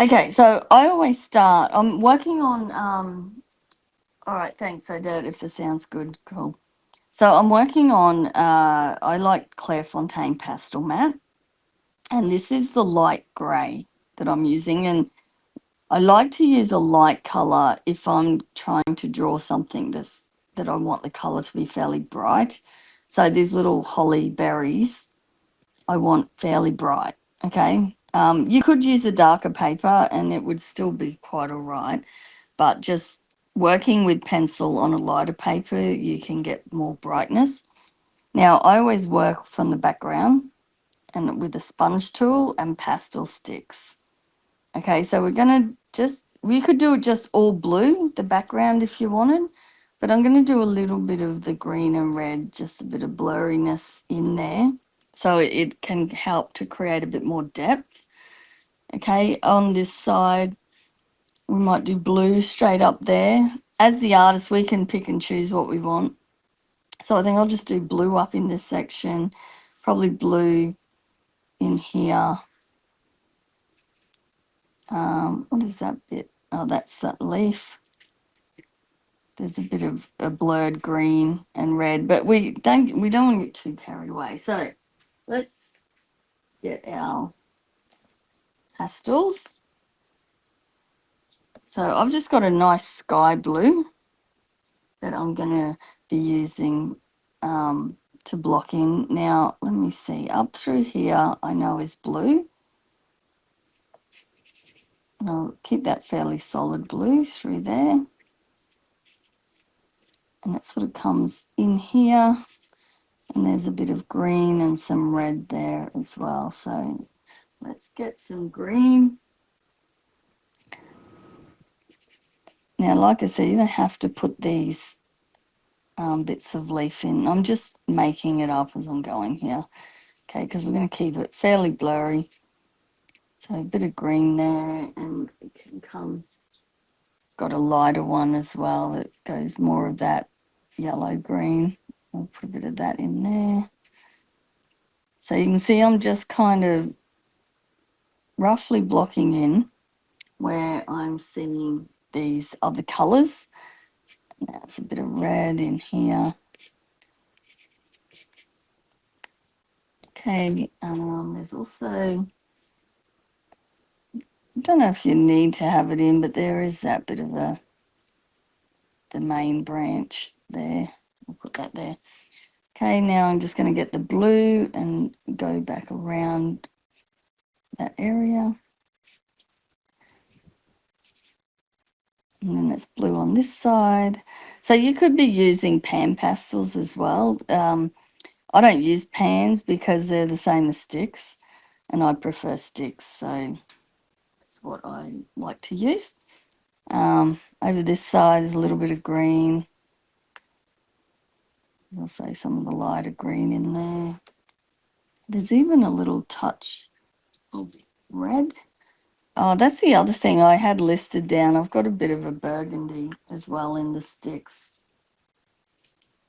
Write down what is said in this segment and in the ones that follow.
Okay, so I always start. I'm working on. All right, thanks. I did. If this sounds good, cool. So I'm working on. I like Clairefontaine pastel matte, and this is the light grey that I'm using. And I like to use a light color if I'm trying to draw something that I want the color to be fairly bright. So these little holly berries, I want fairly bright. Okay. You could use a darker paper and it would still be quite all right, but just working with pencil on a lighter paper, you can get more brightness. Now, I always work from the background and with a sponge tool and pastel sticks. Okay, so we're going to we could do it just all blue, the background if you wanted, but I'm going to do a little bit of the green and red, just a bit of blurriness in there. So it can help to create a bit more depth. Okay, on this side, we might do blue straight up there. As the artist, we can pick and choose what we want. So I think I'll just do blue up in this section, probably blue in here. What is that bit? Oh, that's that leaf. There's a bit of a blurred green and red, but we don't want to get too carried away. So let's get our pastels. So I've just got a nice sky blue that I'm going to be using to block in. Now, let me see. Up through here, I know is blue. And I'll keep that fairly solid blue through there. And it sort of comes in here. And there's a bit of green and some red there as well. So let's get some green. Now, like I said, you don't have to put these bits of leaf in. I'm just making it up as I'm going here. Okay, because we're going to keep it fairly blurry. So a bit of green there, and it can come. Got a lighter one as well that goes more of that yellow green. I'll put a bit of that in there. So you can see I'm just kind of roughly blocking in where I'm seeing these other colours. There's a bit of red in here. Okay, there's also, I don't know if you need to have it in, but there is that bit of the main branch there. I'll put that there. Okay, now I'm just going to get the blue and go back around that area. And then it's blue on this side. So you could be using pan pastels as well. I don't use pans because they're the same as sticks, and I prefer sticks, so that's what I like to use. Over this side is a little bit of green. There's also some of the lighter green in there. There's even a little touch of red. Oh, that's the other thing I had listed down. I've got a bit of a burgundy as well in the sticks.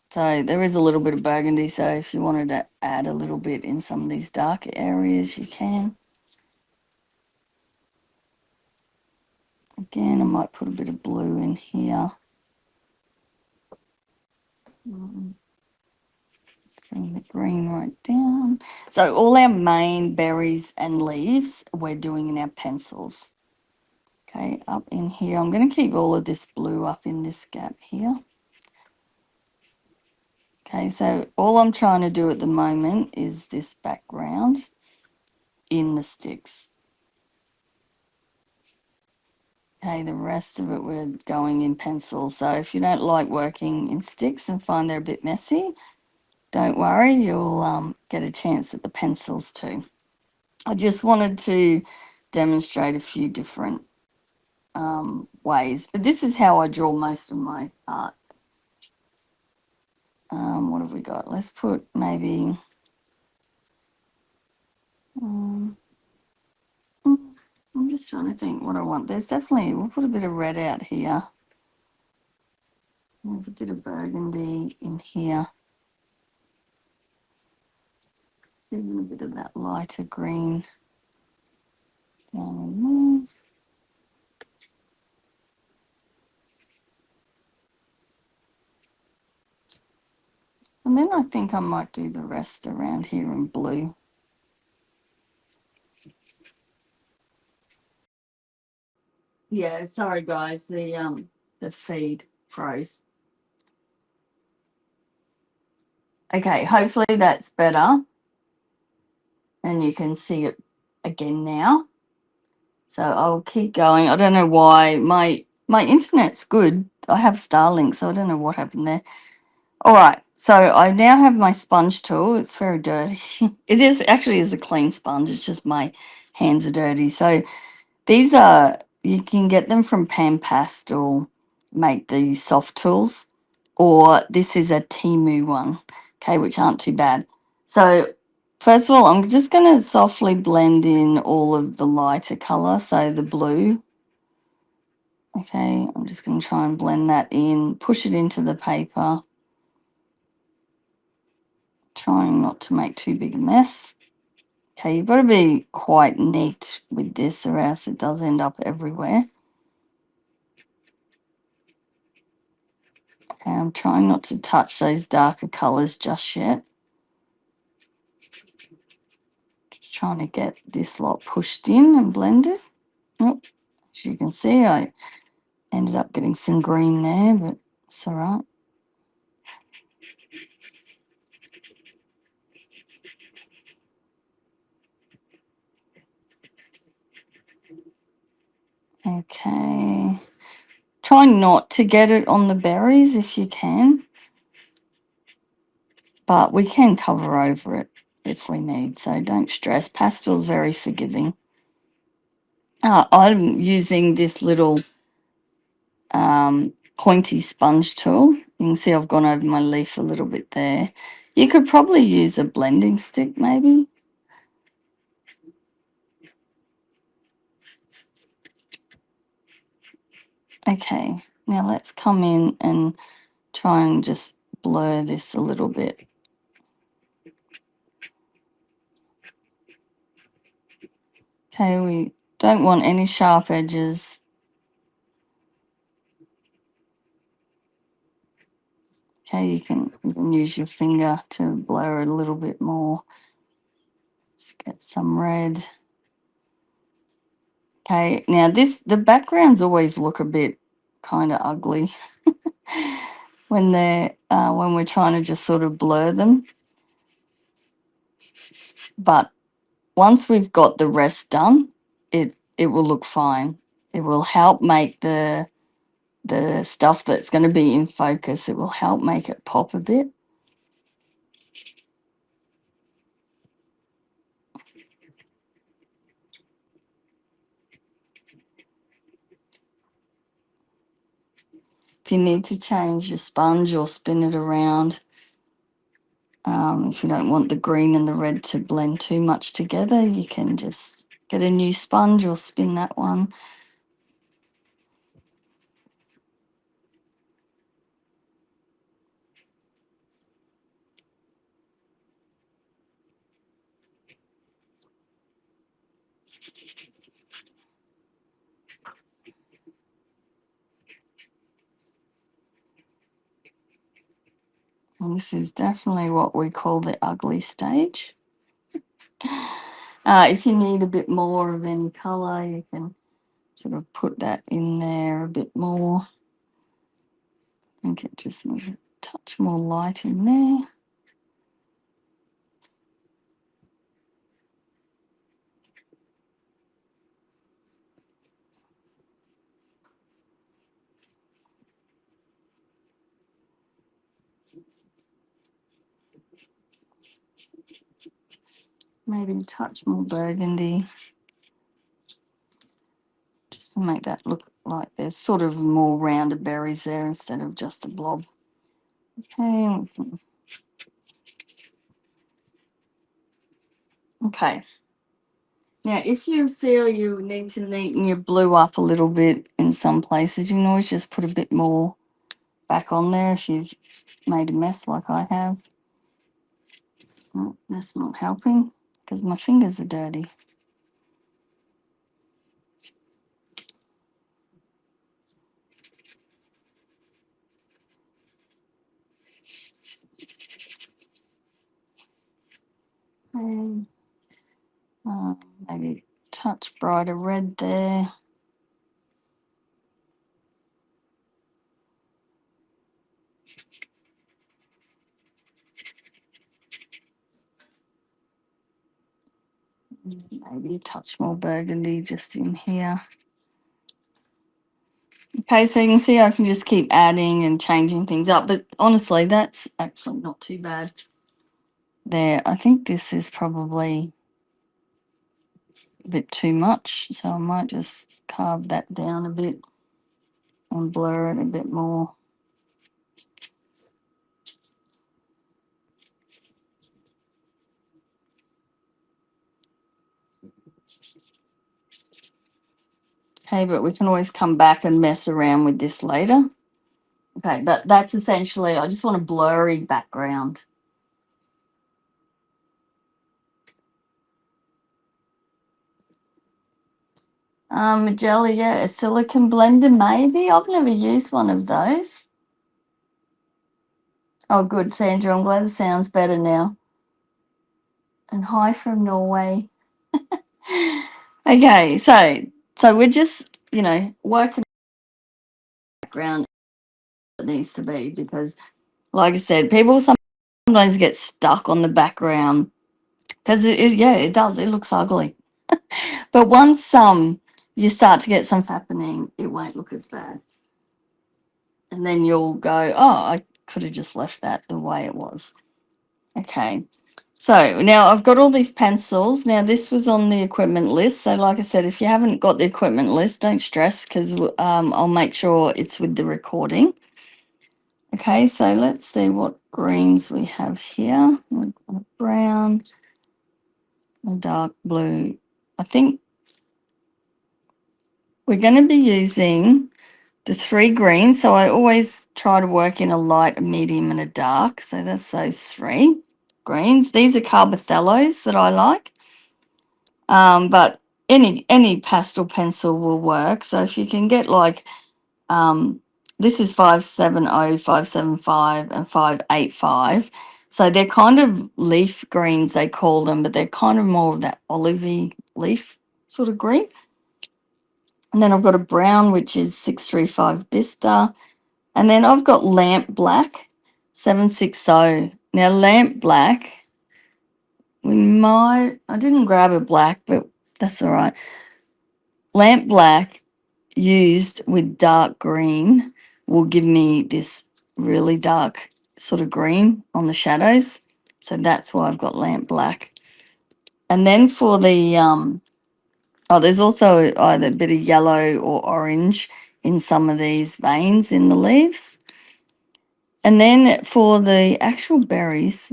So there is a little bit of burgundy, so if you wanted to add a little bit in some of these darker areas, you can. Again, I might put a bit of blue in here. Let's bring the green right down. So all our main berries and leaves we're doing in our pencils. Okay, up in here. I'm going to keep all of this blue up in this gap here. Okay, so all I'm trying to do at the moment is this background in the sticks. Okay, the rest of it we're going in pencil. So if you don't like working in sticks and find they're a bit messy, don't worry, you'll get a chance at the pencils too. I just wanted to demonstrate a few different ways, but this is how I draw most of my art. What have we got? Let's put maybe I'm just trying to think what I want. There's definitely, we'll put a bit of red out here. There's a bit of burgundy in here. There's even a bit of that lighter green down in there. And then I think I might do the rest around here in blue. Yeah, sorry guys, the feed froze. Okay, hopefully that's better. And you can see it again now. So I'll keep going. I don't know why my internet's good. I have Starlink, so I don't know what happened there. All right, so I now have my sponge tool. It's very dirty. It is actually is a clean sponge. It's just my hands are dirty. So these are, you can get them from Pan Pastel, make these soft tools, or this is a Timu one, okay, which aren't too bad. So first of all, I'm just going to softly blend in all of the lighter color, so the blue. Okay, I'm just going to try and blend that in, push it into the paper, trying not to make too big a mess. Okay, you've got to be quite neat with this or else it does end up everywhere. Okay, I'm trying not to touch those darker colours just yet. Just trying to get this lot pushed in and blended. Oh, as you can see, I ended up getting some green there, but it's all right. Okay. Try not to get it on the berries if you can, but we can cover over it if we need, so don't stress. Pastel's very forgiving. I'm using this little pointy sponge tool. You can see I've gone over my leaf a little bit there. You could probably use a blending stick maybe. Okay, now let's come in and try and just blur this a little bit. Okay, we don't want any sharp edges. Okay, you can even use your finger to blur it a little bit more. Let's get some red. Okay, now the backgrounds always look a bit kind of ugly when when we're trying to just sort of blur them. But once we've got the rest done, it will look fine. It will help make the stuff that's going to be in focus, it will help make it pop a bit. If you need to change your sponge or spin it around, if you don't want the green and the red to blend too much together, you can just get a new sponge or spin that one. And this is definitely what we call the ugly stage. If you need a bit more of any colour, you can sort of put that in there a bit more. I think it just needs a touch more light in there. Maybe a touch more burgundy, just to make that look like there's sort of more rounded berries there instead of just a blob. Okay. Okay. Now, if you feel you need to neaten your blue up a little bit in some places, you can always just put a bit more back on there if you've made a mess like I have. Oh, that's not helping because my fingers are dirty. touch brighter red there. Maybe a touch more burgundy just in here. Okay, so you can see I can just keep adding and changing things up, but honestly, that's actually not too bad. There, I think this is probably a bit too much, so I might just carve that down a bit and blur it a bit more. Okay, but we can always come back and mess around with this later. Okay, but that's essentially, I just want a blurry background. A jelly, yeah, a silicone blender maybe. I've never used one of those. Oh, good, Sandra. I'm glad it sounds better now. And hi from Norway. Okay, so we're just, working background it needs to be, because like I said, people sometimes get stuck on the background because it does. It looks ugly. But once you start to get some happening, it won't look as bad. And then you'll go, oh, I could have just left that the way it was. Okay. So now I've got all these pencils. Now this was on the equipment list. So like I said, if you haven't got the equipment list, don't stress, because I'll make sure it's with the recording. Okay, so let's see what greens we have here. We've got brown, a dark blue. I think we're going to be using the 3 greens. So I always try to work in a light, a medium, and a dark. So that's those 3 greens. These are carbothellos that I like. But any pastel pencil will work. So if you can get like, this is 570, 575, and 585. So they're kind of leaf greens, they call them, but they're kind of more of that olivey leaf sort of green. And then I've got a brown, which is 635 Bista. And then I've got lamp black, 760. Now, lamp black, I didn't grab a black, but that's all right. Lamp black used with dark green will give me this really dark sort of green on the shadows. So that's why I've got lamp black. And then for the, there's also either a bit of yellow or orange in some of these veins in the leaves. And then for the actual berries,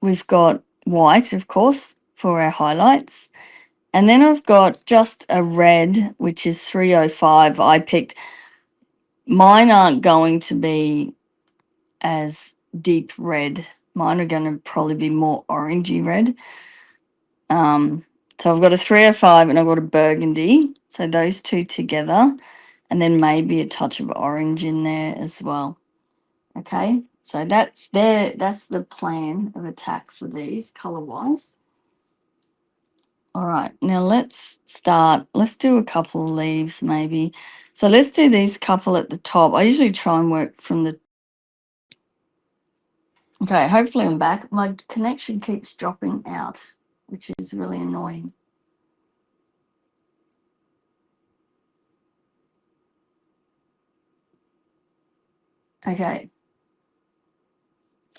we've got white, of course, for our highlights. And then I've got just a red, which is 305. I picked, mine aren't going to be as deep red. Mine are going to probably be more orangey red. So I've got a 305 and I've got a burgundy. So those two together. And then maybe a touch of orange in there as well. Okay, so that's the plan of attack for these color-wise. All right, now let's start. Let's do a couple of leaves maybe. So let's do these couple at the top. I usually try and work from the... Okay, hopefully I'm back. My connection keeps dropping out, which is really annoying. Okay.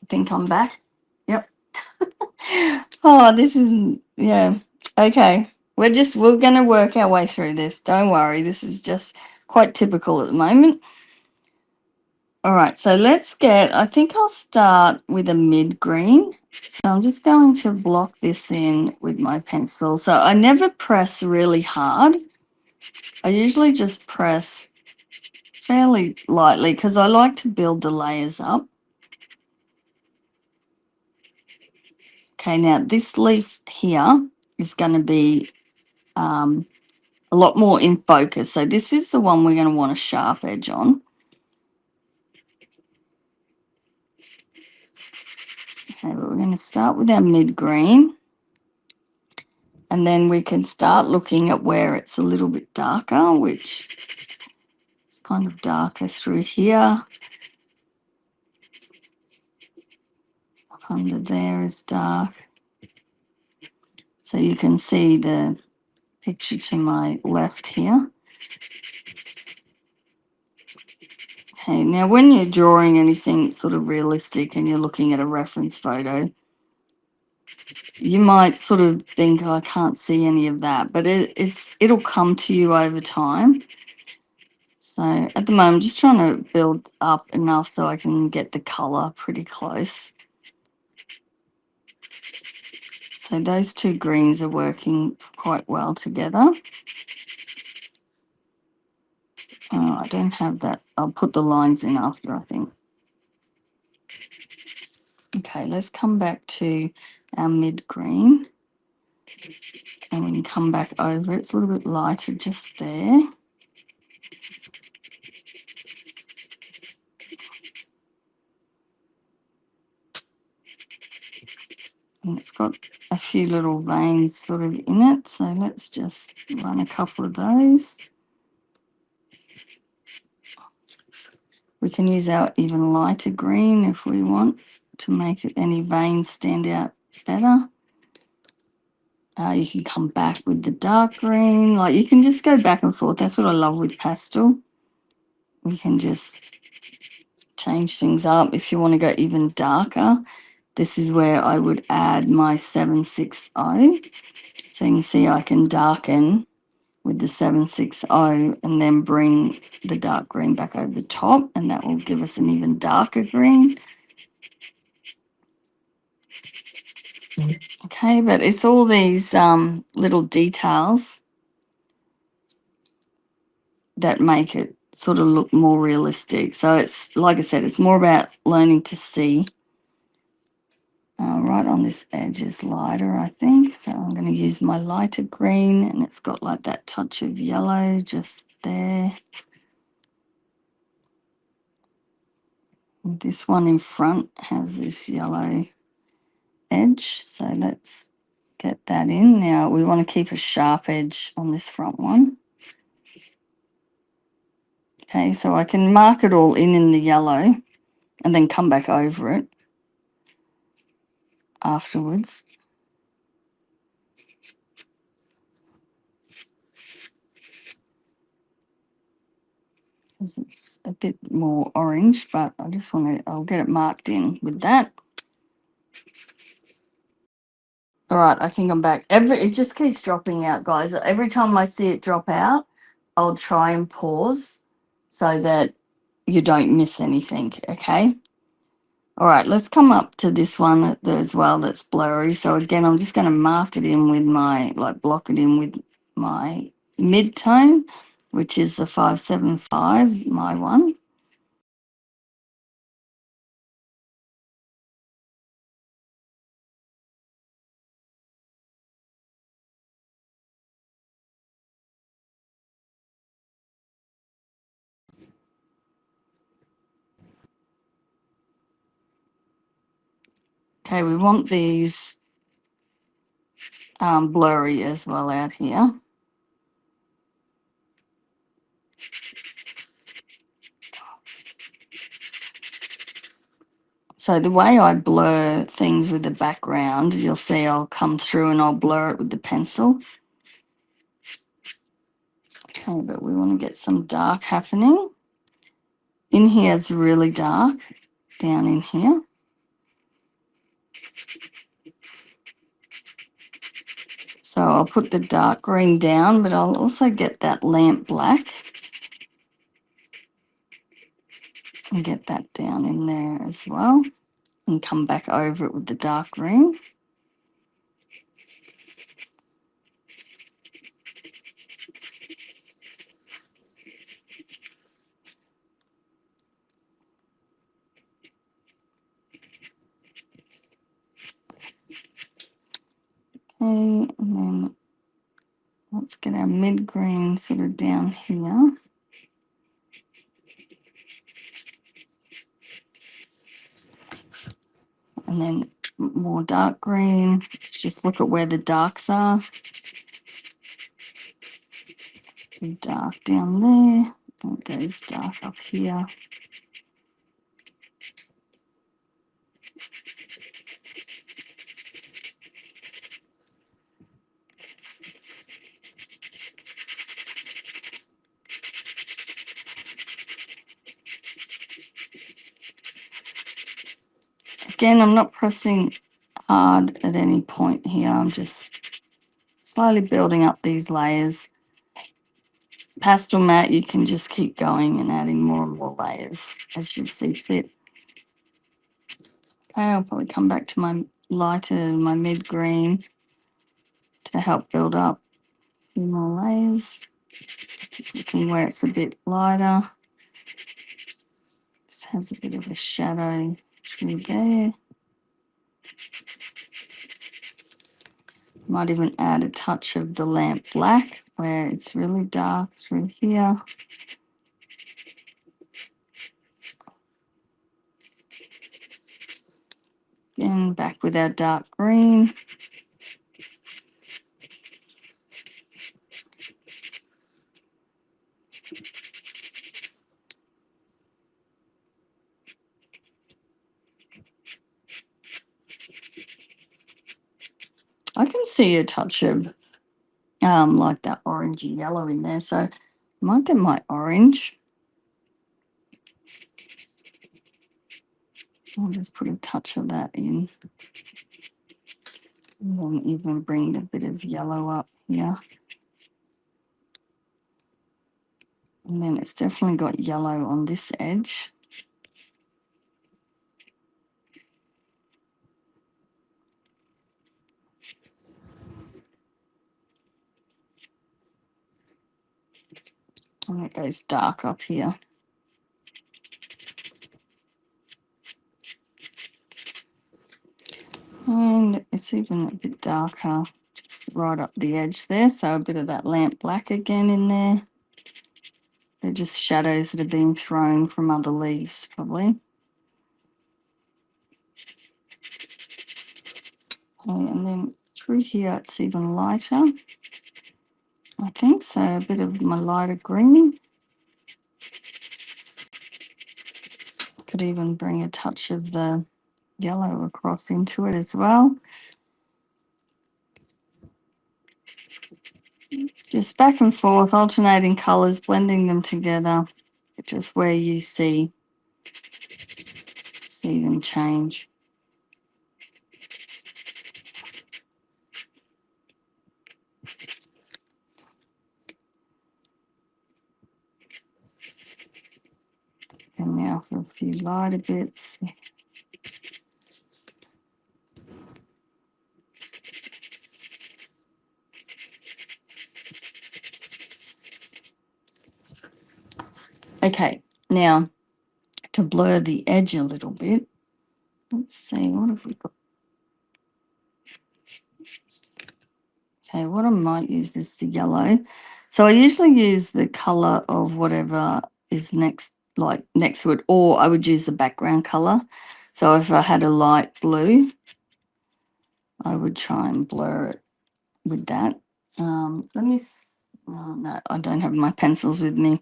I think I'm back. Yep. Oh, this is, yeah. Okay. We're going to work our way through this. Don't worry. This is just quite typical at the moment. All right. So I think I'll start with a mid green. So I'm just going to block this in with my pencil. So I never press really hard. I usually just press fairly lightly because I like to build the layers up. Okay, now this leaf here is going to be a lot more in focus. So this is the one we're going to want a sharp edge on. Okay, but we're going to start with our mid green. And then we can start looking at where it's a little bit darker, which is kind of darker through here. Up under there is dark. So you can see the picture to my left here. Okay, now when you're drawing anything sort of realistic and you're looking at a reference photo, you might sort of think, oh, I can't see any of that, but it'll come to you over time. So at the moment, I'm just trying to build up enough so I can get the color pretty close. So those two greens are working quite well together. I don't have that. I'll put the lines in after, I think. Okay, let's come back to our mid green. And we can come back over. It's a little bit lighter just there. And it's got a few little veins sort of in it. So let's just run a couple of those. We can use our even lighter green if we want to make any veins stand out better. You can come back with the dark green. Like, you can just go back and forth. That's what I love with pastel. We can just change things up. If you want to go even darker, this is where I would add my 760. So you can see I can darken with the 760 and then bring the dark green back over the top, and that will give us an even darker green. Okay, but it's all these little details that make it sort of look more realistic. So it's, like I said, it's more about learning to see. Right on this edge is lighter, I think. So I'm going to use my lighter green, and it's got like that touch of yellow just there. This one in front has this yellow edge. So let's get that in. Now we want to keep a sharp edge on this front one. Okay, so I can mark it all in the yellow and then come back over it afterwards. Because it's a bit more orange, but I just want to, I'll get it marked in with that. All right, I think I'm back. It just keeps dropping out, guys. Every time I see it drop out, I'll try and pause so that you don't miss anything, okay? All right, let's come up to this one as well that's blurry. So again, I'm just going to mark it in with my, like block it in with my mid-tone, which is the 575, my one. Okay, we want these blurry as well out here. So the way I blur things with the background, you'll see I'll come through and I'll blur it with the pencil. Okay, but we want to get some dark happening. In here is really dark, down in here. So I'll put the dark green down, but I'll also get that lamp black and get that down in there as well, and come back over it with the dark green. Okay, and then let's get our mid green sort of down here. And then more dark green. Just look at where the darks are. Too dark down there. And it goes dark up here. Again, I'm not pressing hard at any point here. I'm just slowly building up these layers. Pastel mat, you can just keep going and adding more and more layers as you see fit. Okay, I'll probably come back to my lighter, my mid green to help build up a few more layers. Just looking where it's a bit lighter. This has a bit of a shadow through there. Might even add a touch of the lamp black where it's really dark through here. Again, back with our dark green. I can see a touch of like that orangey yellow in there, so I might get my orange. I'll just put a touch of that in. And then even bring a bit of yellow up here. And then it's definitely got yellow on this edge. And it goes dark up here. And it's even a bit darker just right up the edge there. So a bit of that lamp black again in there. They're just shadows that are being thrown from other leaves, probably. Okay, and then through here, it's even lighter. I think so. A bit of my lighter green. Could even bring a touch of the yellow across into it as well. Just back and forth, alternating colours, blending them together, just where you see them change. And now for a few lighter bits. Okay, now to blur the edge a little bit, let's see, what have we got? Okay, what I might use is the yellow. So I usually use the color of whatever is next to it, or I would use the background color. So if I had a light blue, I would try and blur it with that. No, I don't have my pencils with me,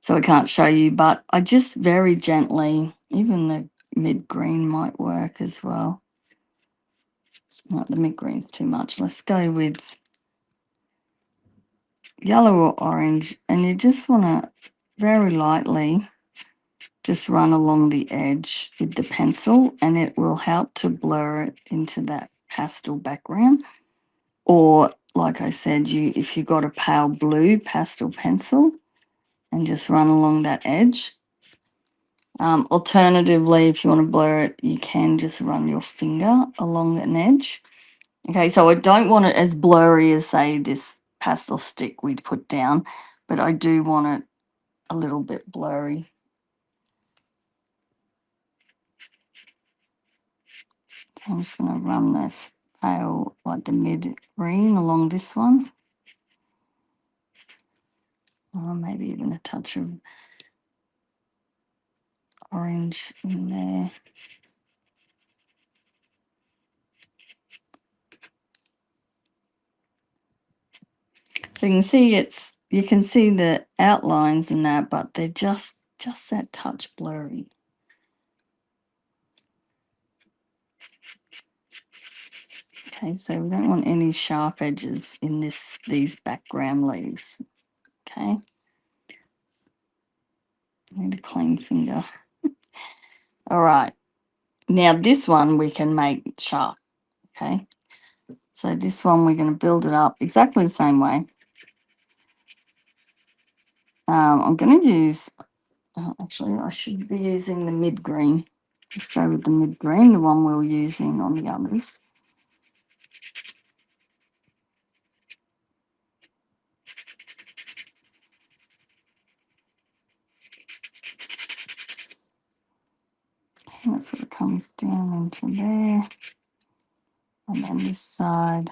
so I can't show you, but I just very gently, even the mid green might work as well. No, the mid green's too much. Let's go with yellow or orange, and you just want to very lightly just run along the edge with the pencil, and it will help to blur it into that pastel background. Or like I said, if you got a pale blue pastel pencil and just run along that edge. Alternatively, if you want to blur it, you can just run your finger along an edge. Okay, so I don't want it as blurry as, say, this pastel stick we'd put down, but I do want it a little bit blurry. So I'm just going to run this pale, like the mid green, along this one. Or maybe even a touch of orange in there. So you can see it's You can see the outlines in that, but they're just that touch blurry. Okay, so we don't want any sharp edges in these background leaves. Okay. Need a clean finger. All right. Now this one we can make sharp. Okay. So this one we're going to build it up exactly the same way. I'm going to use, actually I should be using the mid green. Let's go with the mid green, the one we were using on the others. And that sort of comes down into there. And then this side.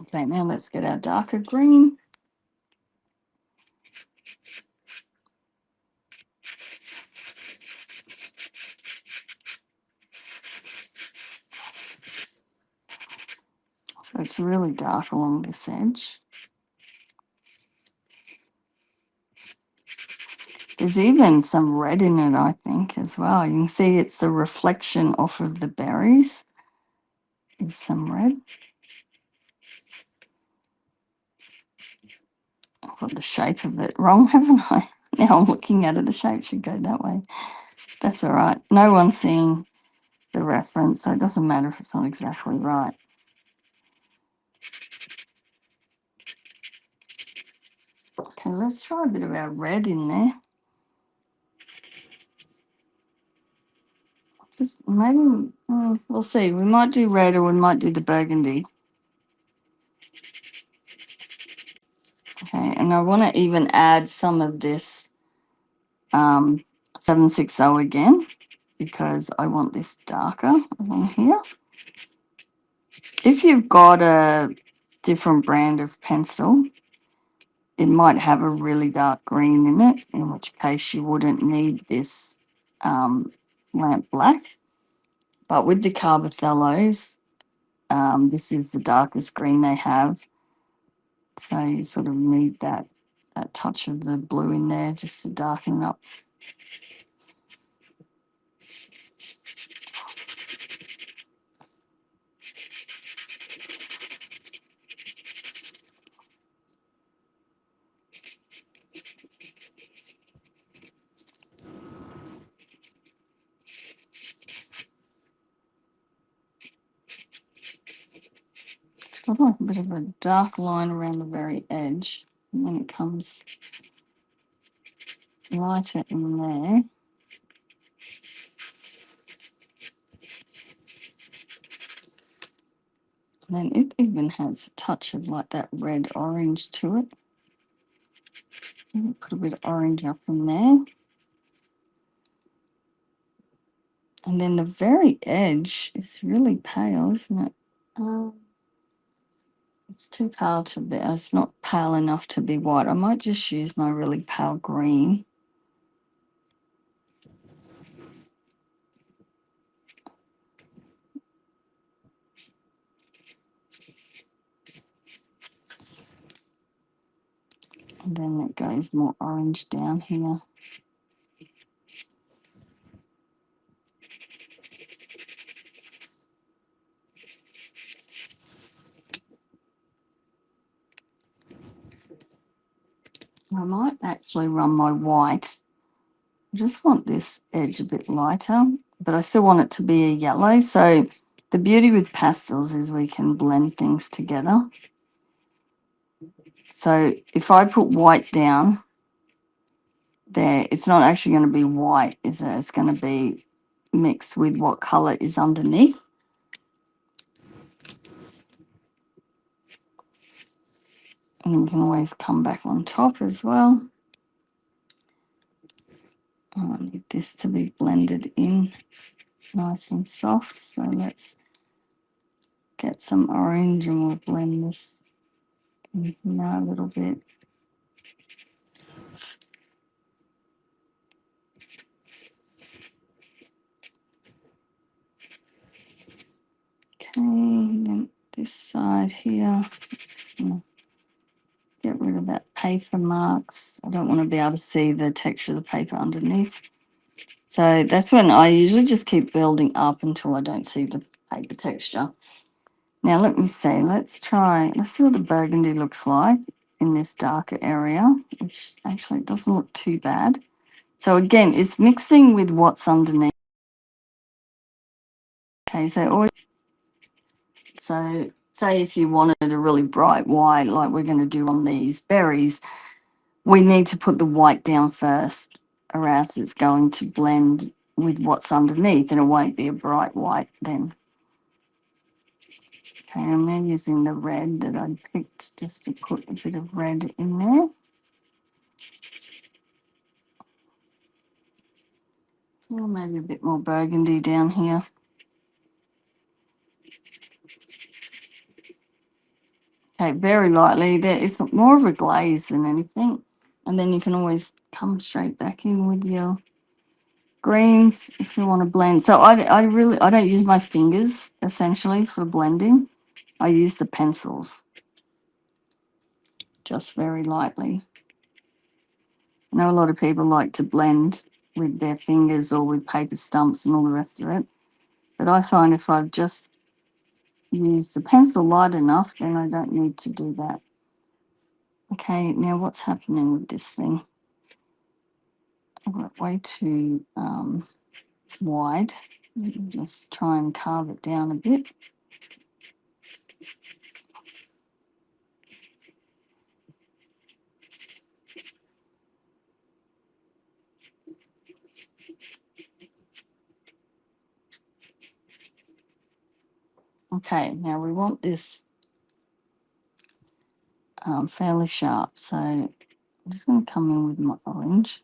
Okay, now let's get our darker green. So it's really dark along this edge. There's even some red in it, I think, as well. You can see it's the reflection off of the berries. Is some red. I've got the shape of it wrong, haven't I? Now I'm looking at it, the shape should go that way. That's all right. No one's seeing the reference, so it doesn't matter if it's not exactly right. Okay, let's try a bit of our red in there. Just maybe, we'll see. We might do red or we might do the burgundy. Okay, and I want to even add some of this 760 again because I want this darker along here. If you've got a different brand of pencil, it might have a really dark green in it, in which case you wouldn't need this lamp black. But with the Carbothellos, this is the darkest green they have. So you sort of need that touch of the blue in there just to darken it up. It's got like a bit of a dark line around the very edge, and then it comes lighter in there. And then it even has a touch of like that red orange to it. Put a bit of orange up in there. And then the very edge is really pale, isn't it? It's too pale to be, it's not pale enough to be white. I might just use my really pale green. And then it goes more orange down here. I might actually run my white. I just want this edge a bit lighter, but I still want it to be a yellow. So the beauty with pastels is we can blend things together. So if I put white down there, it's not actually going to be white, is it? It's going to be mixed with what color is underneath. And you can always come back on top as well. I need this to be blended in nice and soft. So let's get some orange and we'll blend this in here a little bit. right here. Just gonna get rid of that paper marks. I don't want to be able to see the texture of the paper underneath. So that's when I usually just keep building up until I don't see the paper texture. Now let me see, let's see what the burgundy looks like in this darker area, which actually doesn't look too bad. So again, it's mixing with what's underneath. Okay, so say if you wanted a really bright white, like we're going to do on these berries, we need to put the white down first, or else it's going to blend with what's underneath and it won't be a bright white then. Okay, I'm now using the red that I picked just to put a bit of red in there. Or maybe a bit more burgundy down here. Okay, very lightly. There is more of a glaze than anything. And then you can always come straight back in with your greens if you want to blend. So I don't use my fingers essentially for blending. I use the pencils just very lightly. I know a lot of people like to blend with their fingers or with paper stumps and all the rest of it. But I find if I've just used the pencil light enough, then I don't need to do that. Okay, now what's happening with this thing? I've got way too wide. Just try and carve it down a bit. Okay, now we want this fairly sharp, so I'm just going to come in with my orange.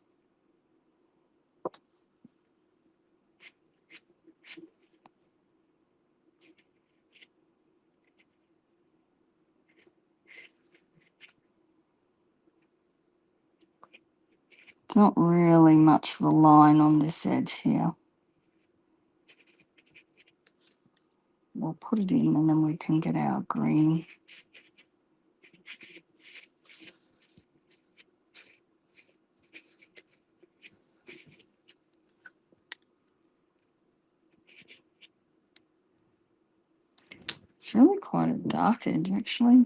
It's not really much of a line on this edge here. We'll put it in and then we can get our green. It's really quite a dark edge, actually.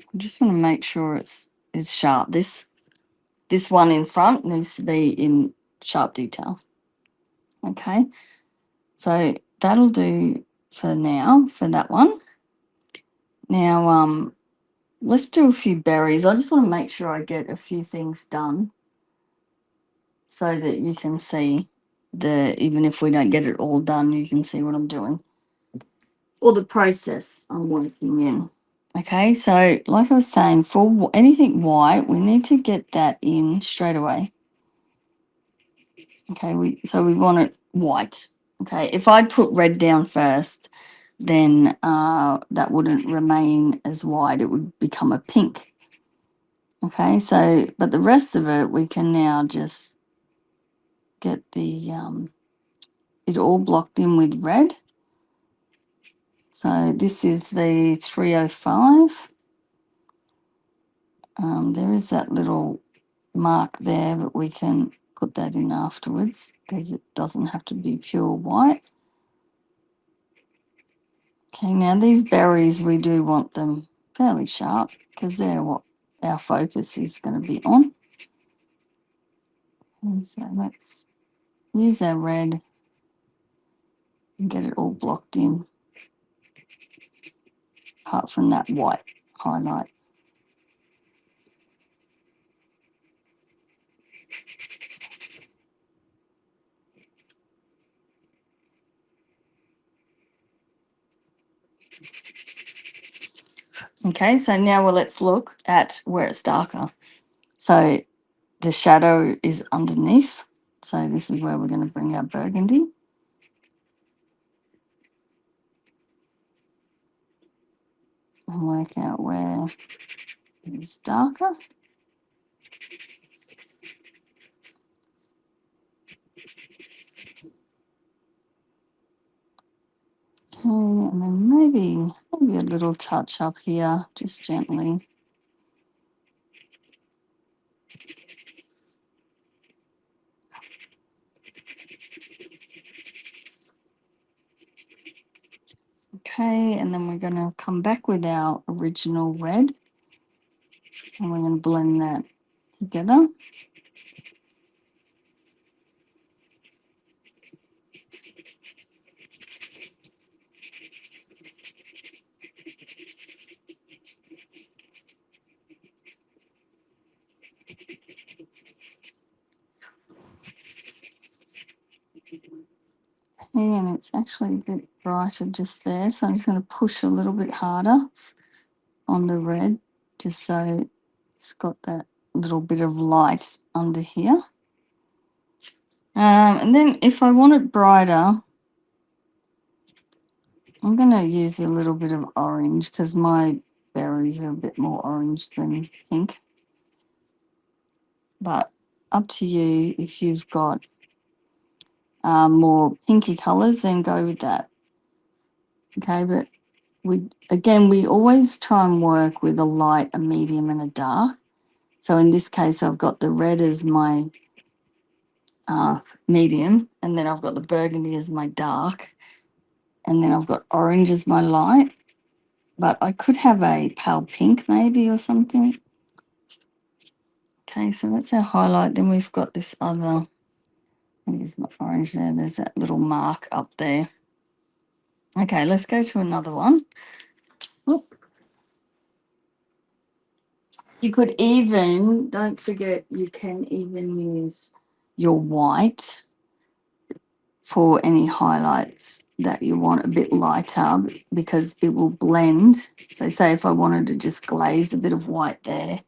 I just want to make sure it's sharp. This one in front needs to be in sharp detail. Okay, so that'll do for now for that one. Now, let's do a few berries. I just want to make sure I get a few things done so that you can see even if we don't get it all done, you can see what I'm doing or the process I'm working in. Okay, so like I was saying, for anything white, we need to get that in straight away. Okay, so we want it white. Okay, if I'd put red down first, then that wouldn't remain as white. It would become a pink. Okay, so but the rest of it, we can now just get the it all blocked in with red. So this is the 305. There is that little mark there, but we can put that in afterwards because it doesn't have to be pure white. Okay, now these berries, we do want them fairly sharp because they're what our focus is going to be on. And so let's use our red and get it all blocked in, apart from that white highlight. Okay, so now let's look at where it's darker. So the shadow is underneath. So this is where we're going to bring our burgundy. And work out where it's darker. maybe a little touch up here, just gently. Okay, and then we're going to come back with our original red, and we're going to blend that together. And it's actually a bit brighter just there, so I'm just going to push a little bit harder on the red, just so it's got that little bit of light under here. And then if I want it brighter, I'm going to use a little bit of orange because my berries are a bit more orange than pink. But up to you. If you've got more pinky colours, then go with that. Okay, but we always try and work with a light, a medium, and a dark. So in this case, I've got the red as my medium, and then I've got the burgundy as my dark, and then I've got orange as my light. But I could have a pale pink maybe or something. Okay, so that's our highlight. Then we've got this other, there's my orange there. There's that little mark up there. Okay, let's go to another one. Oop. You could even, don't forget, you can even use your white for any highlights that you want a bit lighter because it will blend. So say if I wanted to just glaze a bit of white there,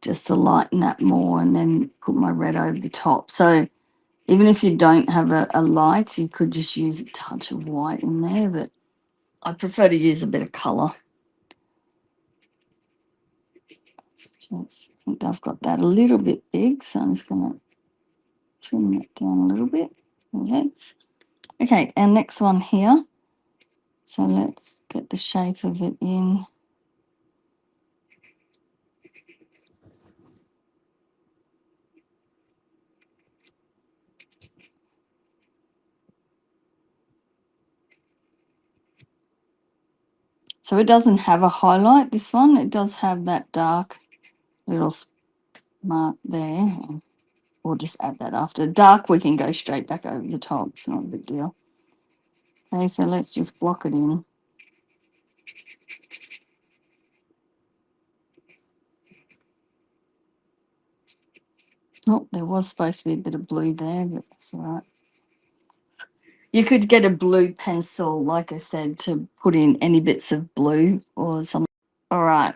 just to lighten that more, and then put my red over the top. So even if you don't have a light, you could just use a touch of white in there, but I prefer to use a bit of colour. I think I've got that a little bit big, so I'm just going to trim that down a little bit. Okay, our next one here. So let's get the shape of it in. So it doesn't have a highlight, this one. It does have that dark little mark there. We'll just add that after. Dark, we can go straight back over the top. It's not a big deal. Okay, so let's just block it in. Oh, there was supposed to be a bit of blue there, but that's all right. You could get a blue pencil, like I said, to put in any bits of blue or something. All right.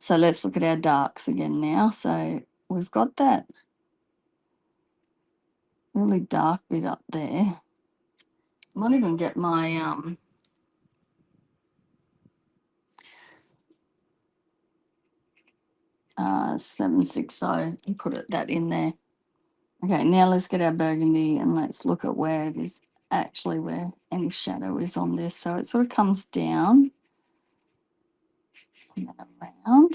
So let's look at our darks again now. So we've got that really dark bit up there. I might even get my 760 and put that in there. Okay, now let's get our burgundy and let's look at where it is actually, where any shadow is on this. So it sort of comes down and then around.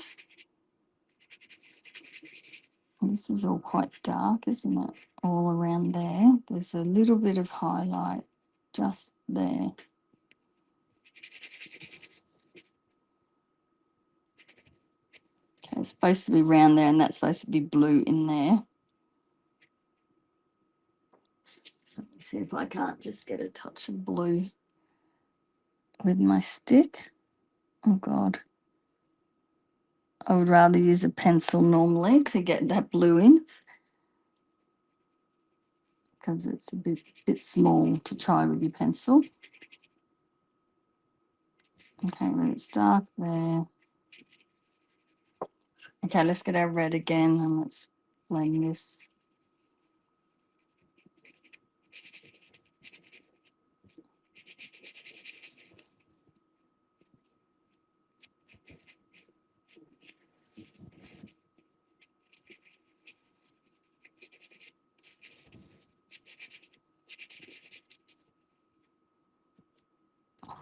This is all quite dark, isn't it? All around there. There's a little bit of highlight just there. Okay, it's supposed to be round there, and that's supposed to be blue in there. Let me see if I can't just get a touch of blue with my stick. Oh, God. I would rather use a pencil normally to get that blue in because it's a bit small to try with your pencil. Okay, well, it's dark there. Okay, let's get our red again and let's blend this.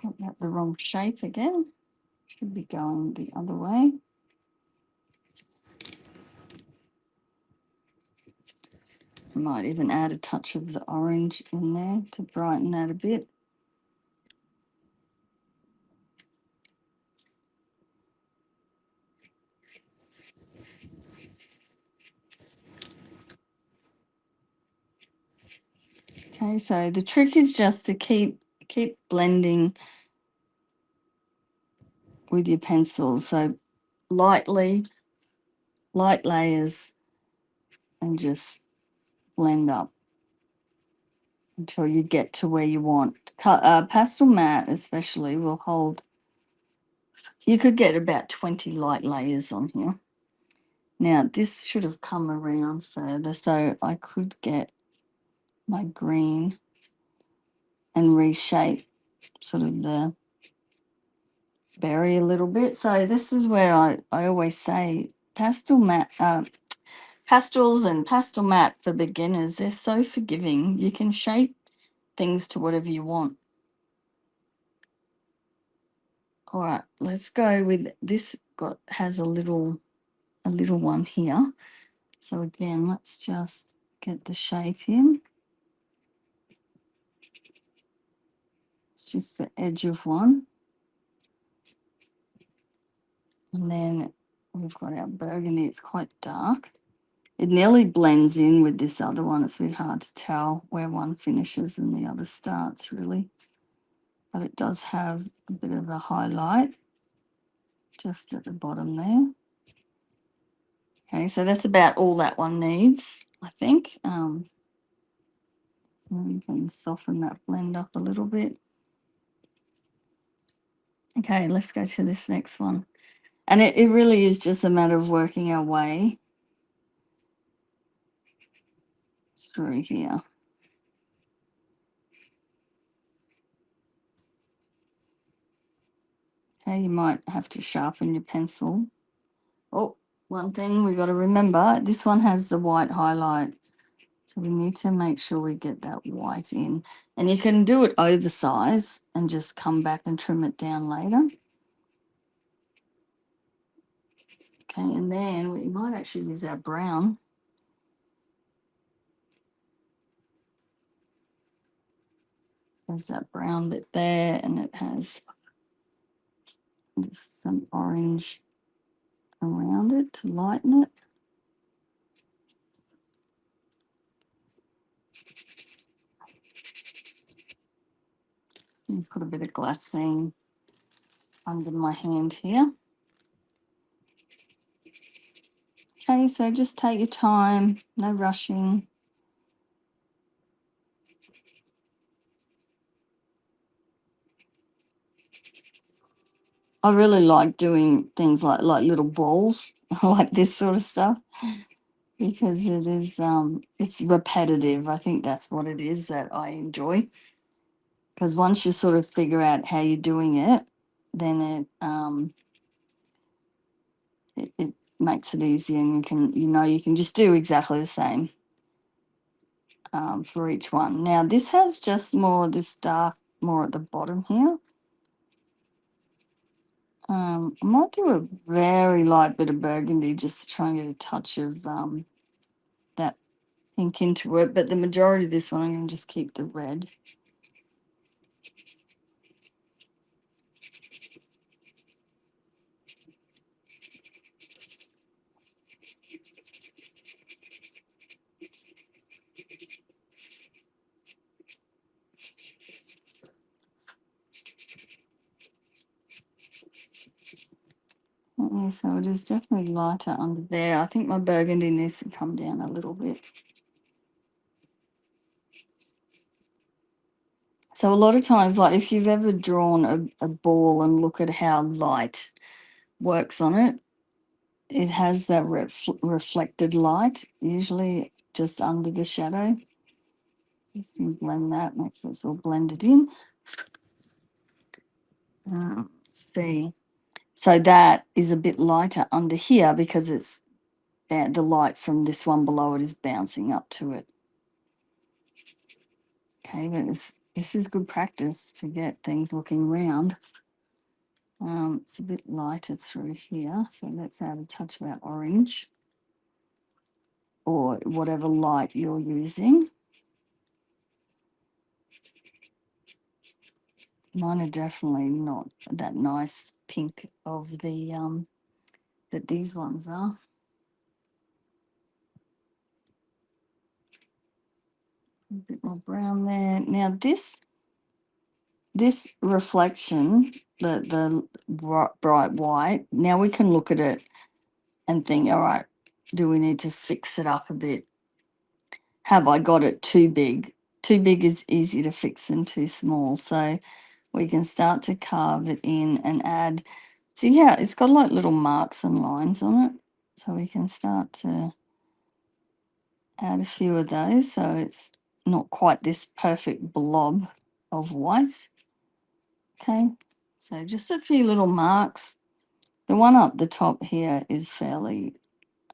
Got that the wrong shape again. Should be going the other way. I might even add a touch of the orange in there to brighten that a bit. Okay, so the trick is just to keep blending with your pencil. So light layers, and just blend up until you get to where you want. Pastel matte especially will hold. You could get about 20 light layers on here. Now this should have come around further, so I could get my green and reshape sort of the berry a little bit. So this is where I always say pastels and pastel matte for beginners, they're so forgiving. You can shape things to whatever you want. All right, let's go with this. Has a little one here. So again, let's just get the shape in. It's just the edge of one. And then we've got our burgundy. It's quite dark. It nearly blends in with this other one. It's a bit hard to tell where one finishes and the other starts, really. But it does have a bit of a highlight just at the bottom there. Okay, so that's about all that one needs, I think. We can soften that blend up a little bit. Okay, let's go to this next one. And it really is just a matter of working our way through here. Okay, you might have to sharpen your pencil. Oh, one thing we got to remember, this one has the white highlight. So we need to make sure we get that white in. And you can do it oversize and just come back and trim it down later. Okay, and then we might actually use our brown. There's that brown bit there, and it has just some orange around it to lighten it. And put a bit of glassine under my hand here. Okay, so just take your time, no rushing. I really like doing things like little balls, like this sort of stuff, because it is it's repetitive. I think that's what it is that I enjoy. Because once you sort of figure out how you're doing it, then it makes it easy, and you can just do exactly the same for each one. Now this has just more of this dark more at the bottom here. I might do a very light bit of burgundy just to try and get a touch of that pink into it, but the majority of this one I'm going to just keep the red. Yeah, so it is definitely lighter under there. I think my burgundy needs to come down a little bit. So a lot of times, like if you've ever drawn a ball and look at how light works on it, it has that reflected light, usually just under the shadow. Just blend that, make sure it's all blended in. See. So that is a bit lighter under here because it's the light from this one below it is bouncing up to it. Okay, but this is good practice to get things looking round. It's a bit lighter through here, so let's add a touch of our orange or whatever light you're using. Mine are definitely not that nice pink of the that these ones are. A bit more brown there. Now this reflection, the bright white, now we can look at it and think, all right, do we need to fix it up a bit? Have I got it too big? Too big is easy to fix than too small. So we can start to carve it in and add, see how it's got like little marks and lines on it. So we can start to add a few of those so it's not quite this perfect blob of white. Okay, so just a few little marks. The one up the top here is fairly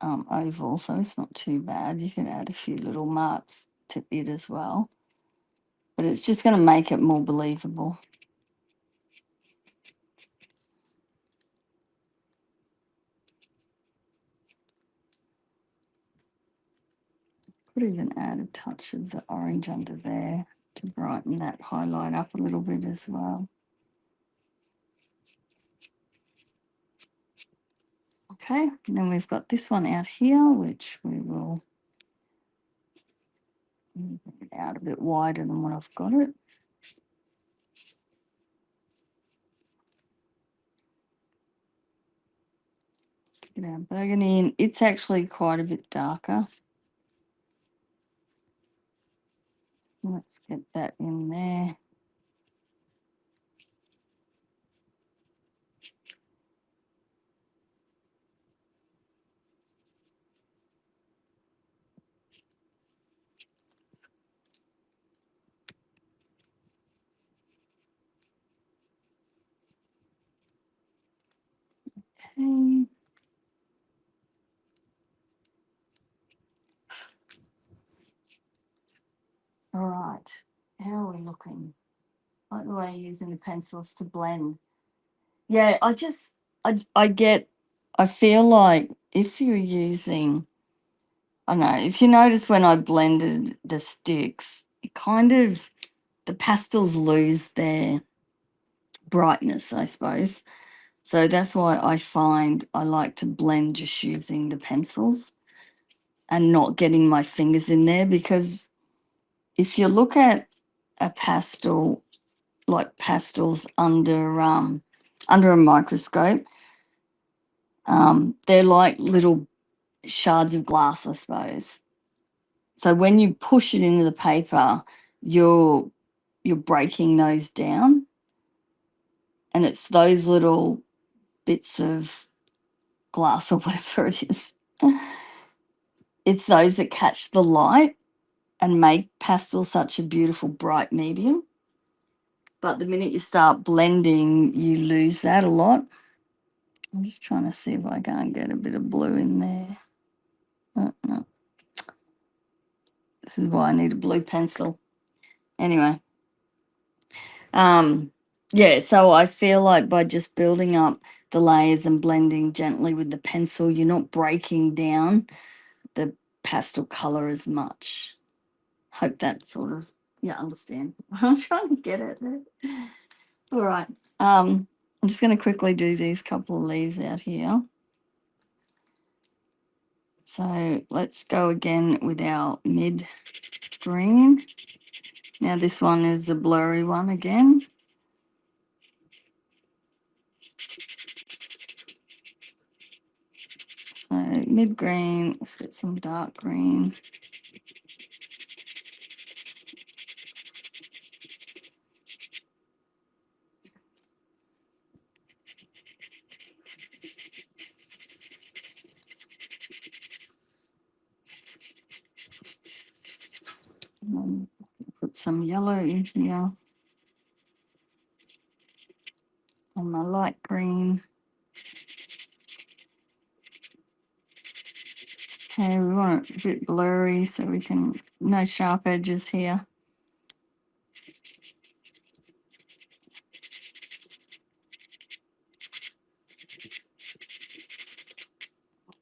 oval, so it's not too bad. You can add a few little marks to it as well, but it's just going to make it more believable. Could even add a touch of the orange under there to brighten that highlight up a little bit as well. Okay, and then we've got this one out here, which we will bring it out a bit wider than what I've got it. Get our burgundy in. It's actually quite a bit darker. Let's get that in there. Okay. All right. How are we looking? I like the way you're using the pencils to blend. Yeah, I feel like if you're using, I don't know, if you notice when I blended the sticks, it kind of, the pastels lose their brightness, I suppose. So that's why I find I like to blend just using the pencils and not getting my fingers in there, because if you look at a pastel, like pastels under a microscope, they're like little shards of glass, I suppose. So when you push it into the paper, you're breaking those down, and it's those little bits of glass or whatever it is. It's those that catch the light and make pastel such a beautiful bright medium. But the minute you start blending, you lose that a lot. I'm just trying to see if I can't get a bit of blue in there. No. This is why I need a blue pencil. Anyway, yeah, so I feel like by just building up the layers and blending gently with the pencil, you're not breaking down the pastel color as much. Hope that sort of, yeah, understand. I'm trying to get at there. All right. I'm just going to quickly do these couple of leaves out here. So let's go again with our mid green. Now this one is the blurry one again. So mid green, let's get some dark green. And put some yellow in here. And my light green. Okay, we want it a bit blurry so we can, no sharp edges here.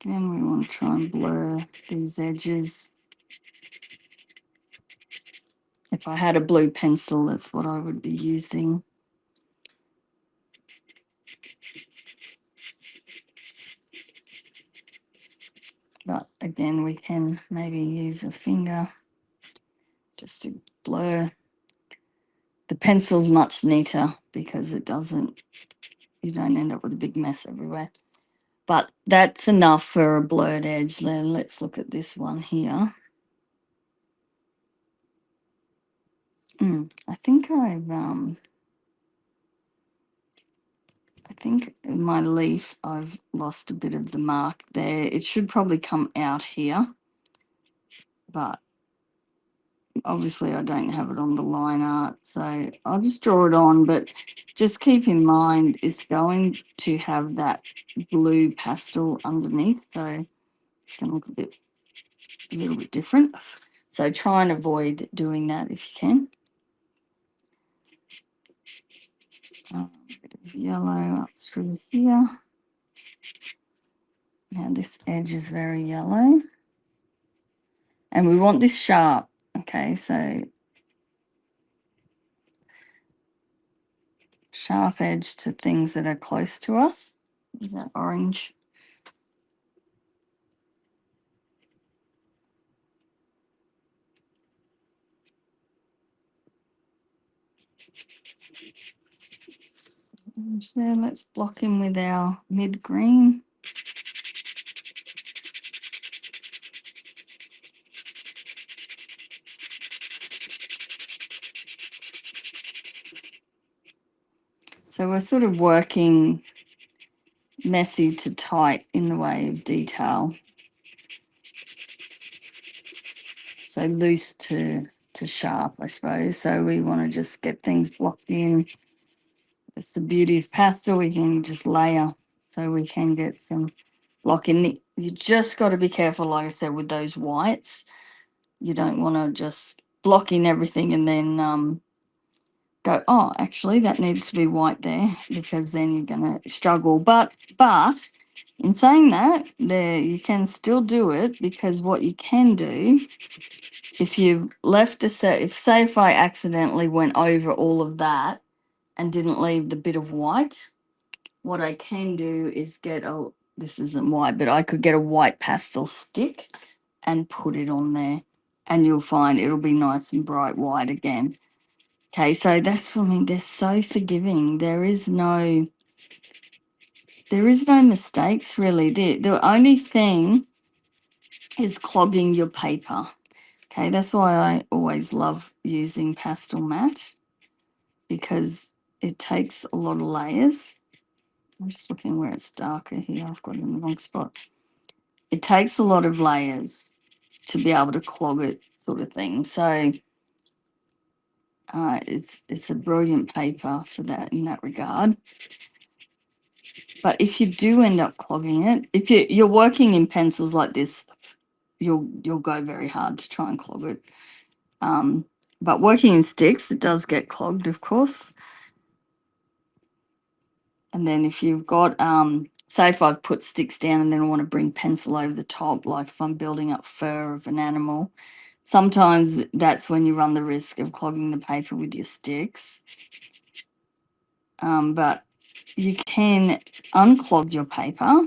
Again, we want to try and blur these edges. If I had a blue pencil, that's what I would be using. But again, we can maybe use a finger just to blur. The pencil's much neater because it doesn't, you don't end up with a big mess everywhere. But that's enough for a blurred edge. Then let's look at this one here. I think I think in my leaf I've lost a bit of the mark there. It should probably come out here, but obviously I don't have it on the line art, so I'll just draw it on, but just keep in mind it's going to have that blue pastel underneath, so it's going to look a little bit different. So try and avoid doing that if you can. A bit of yellow up through here. Now this edge is very yellow. And we want this sharp. Okay, so sharp edge to things that are close to us. Is that orange? Orange there. Let's block in with our mid green. So we're sort of working messy to tight in the way of detail. So loose to sharp, I suppose. So we want to just get things blocked in. That's the beauty of pastel. We can just layer so we can get some block in. You just got to be careful, like I said, with those whites. You don't want to just block in everything and then go, oh, actually, that needs to be white there, because then you're going to struggle. But in saying that, there you can still do it, because what you can do, if you've left a set, if I accidentally went over all of that and didn't leave the bit of white, what I can do is get this isn't white, but I could get a white pastel stick and put it on there, and you'll find it'll be nice and bright white again. Okay, so that's what I mean. They're so forgiving. There is no mistakes really. The only thing is clogging your paper. Okay, that's why I always love using pastel matte, because it takes a lot of layers. I'm just looking where it's darker here. I've got it in the wrong spot. It takes a lot of layers to be able to clog it, sort of thing. So it's a brilliant paper for that, in that regard. But if you do end up clogging it, if you're working in pencils like this, you'll go very hard to try and clog it. But working in sticks, it does get clogged, of course. And then if you've got, say if I've put sticks down and then I want to bring pencil over the top, like if I'm building up fur of an animal, sometimes that's when you run the risk of clogging the paper with your sticks. But you can unclog your paper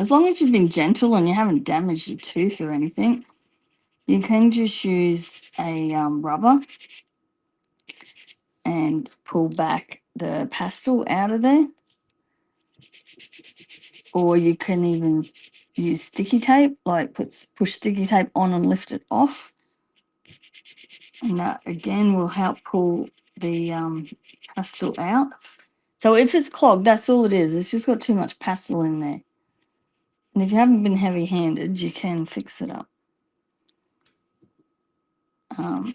as long as you've been gentle and you haven't damaged your tooth or anything. You can just use a rubber and pull back the pastel out of there, or you can even use sticky tape, like push sticky tape on and lift it off, and that again will help pull the pastel out. So if it's clogged, that's all it is. It's just got too much pastel in there. And if you haven't been heavy-handed, you can fix it up.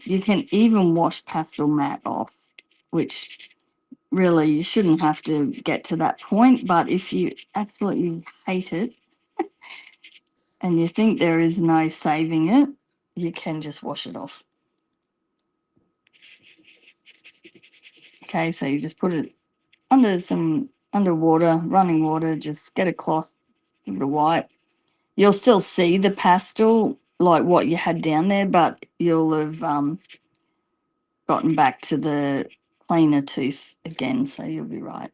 You can even wash pastel matte off, which really you shouldn't have to get to that point. But if you absolutely hate it and you think there is no saving it, you can just wash it off. Okay, so you just put it under water, running water, just get a cloth, give it a wipe, you'll still see the pastel like what you had down there, but you'll have gotten back to the cleaner tooth again, so you'll be right.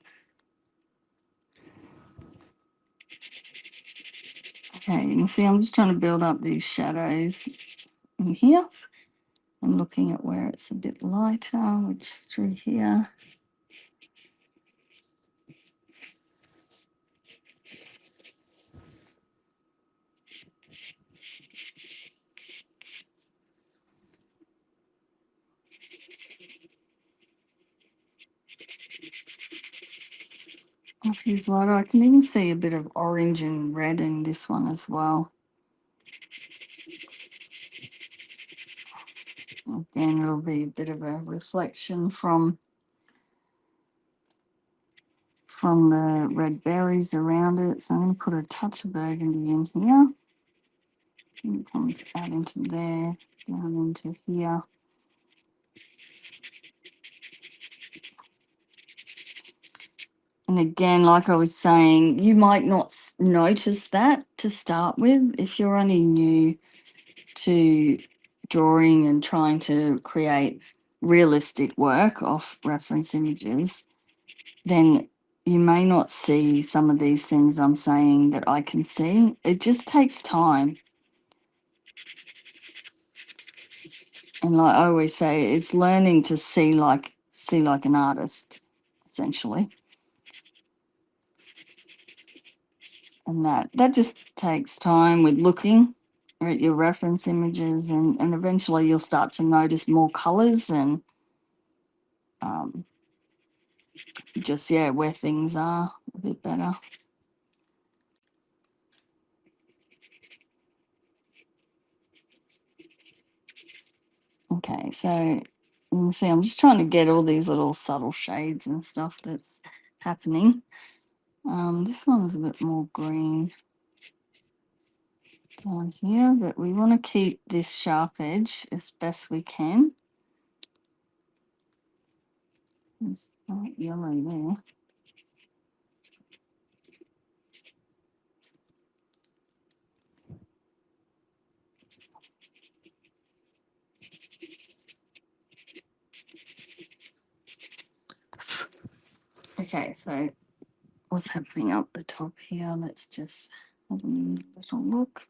Okay, you can see I'm just trying to build up these shadows in here and looking at where it's a bit lighter, which is through here. Off his lighter, I can even see a bit of orange and red in this one as well. Again, it'll be a bit of a reflection from the red berries around it. So I'm going to put a touch of burgundy in here. And it comes out into there, down into here. And again, like I was saying, you might not notice that to start with. If you're only new to drawing and trying to create realistic work off reference images, then you may not see some of these things I'm saying that I can see. It just takes time. And like I always say, it's learning to see like an artist, essentially. And that just takes time with looking at your reference images, and eventually you'll start to notice more colors and just where things are a bit better. Okay, so you can see I'm just trying to get all these little subtle shades and stuff that's happening. This one's a bit more green down here, but we want to keep this sharp edge as best we can. It's bright yellow there. Okay, so what's happening up the top here? Let's just have a little look.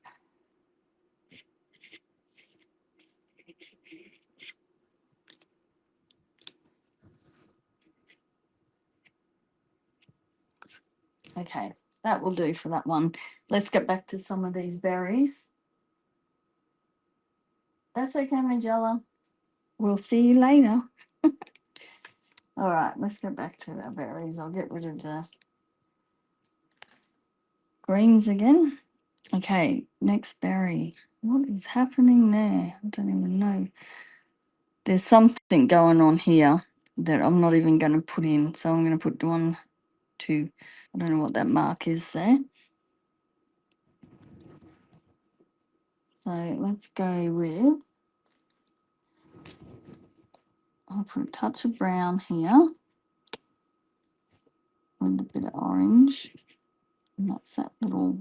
Okay, that will do for that one. Let's get back to some of these berries. That's okay, Magella. We'll see you later. All right, let's get back to our berries. I'll get rid of the greens again. Okay, next berry. What is happening there? I don't even know. There's something going on here that I'm not even going to put in. So I'm going to put 1, 2. I don't know what that mark is there. So let's go with, I'll put a touch of brown here with a bit of orange. And that's that little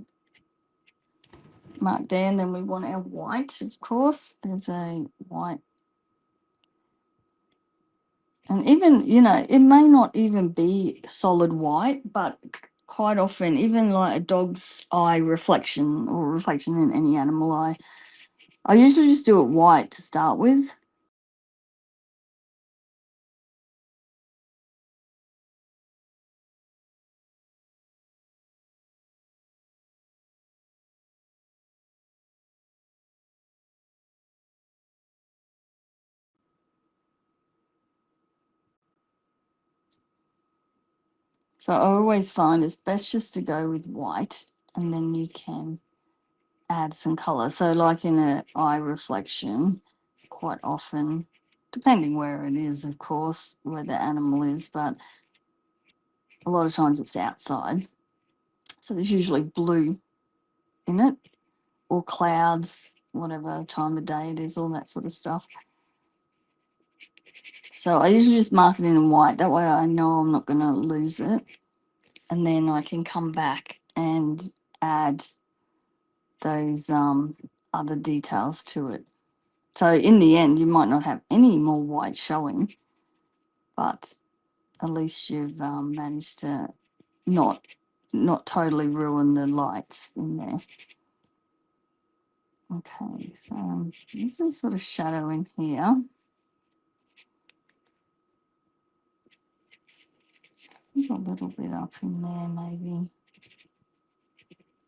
mark there. And then we want our white, of course. There's a white. And even, it may not even be solid white, but quite often, even like a dog's eye reflection or reflection in any animal eye, I usually just do it white to start with. So I always find it's best just to go with white, and then you can add some color. So like in an eye reflection, quite often, depending where it is, of course, where the animal is, but a lot of times it's outside. So there's usually blue in it, or clouds, whatever time of day it is, all that sort of stuff. So I usually just mark it in white. That way I know I'm not going to lose it. And then I can come back and add those other details to it. So in the end, you might not have any more white showing, but at least you've managed to not totally ruin the lights in there. Okay, so this is sort of shadow in here. A little bit up in there, maybe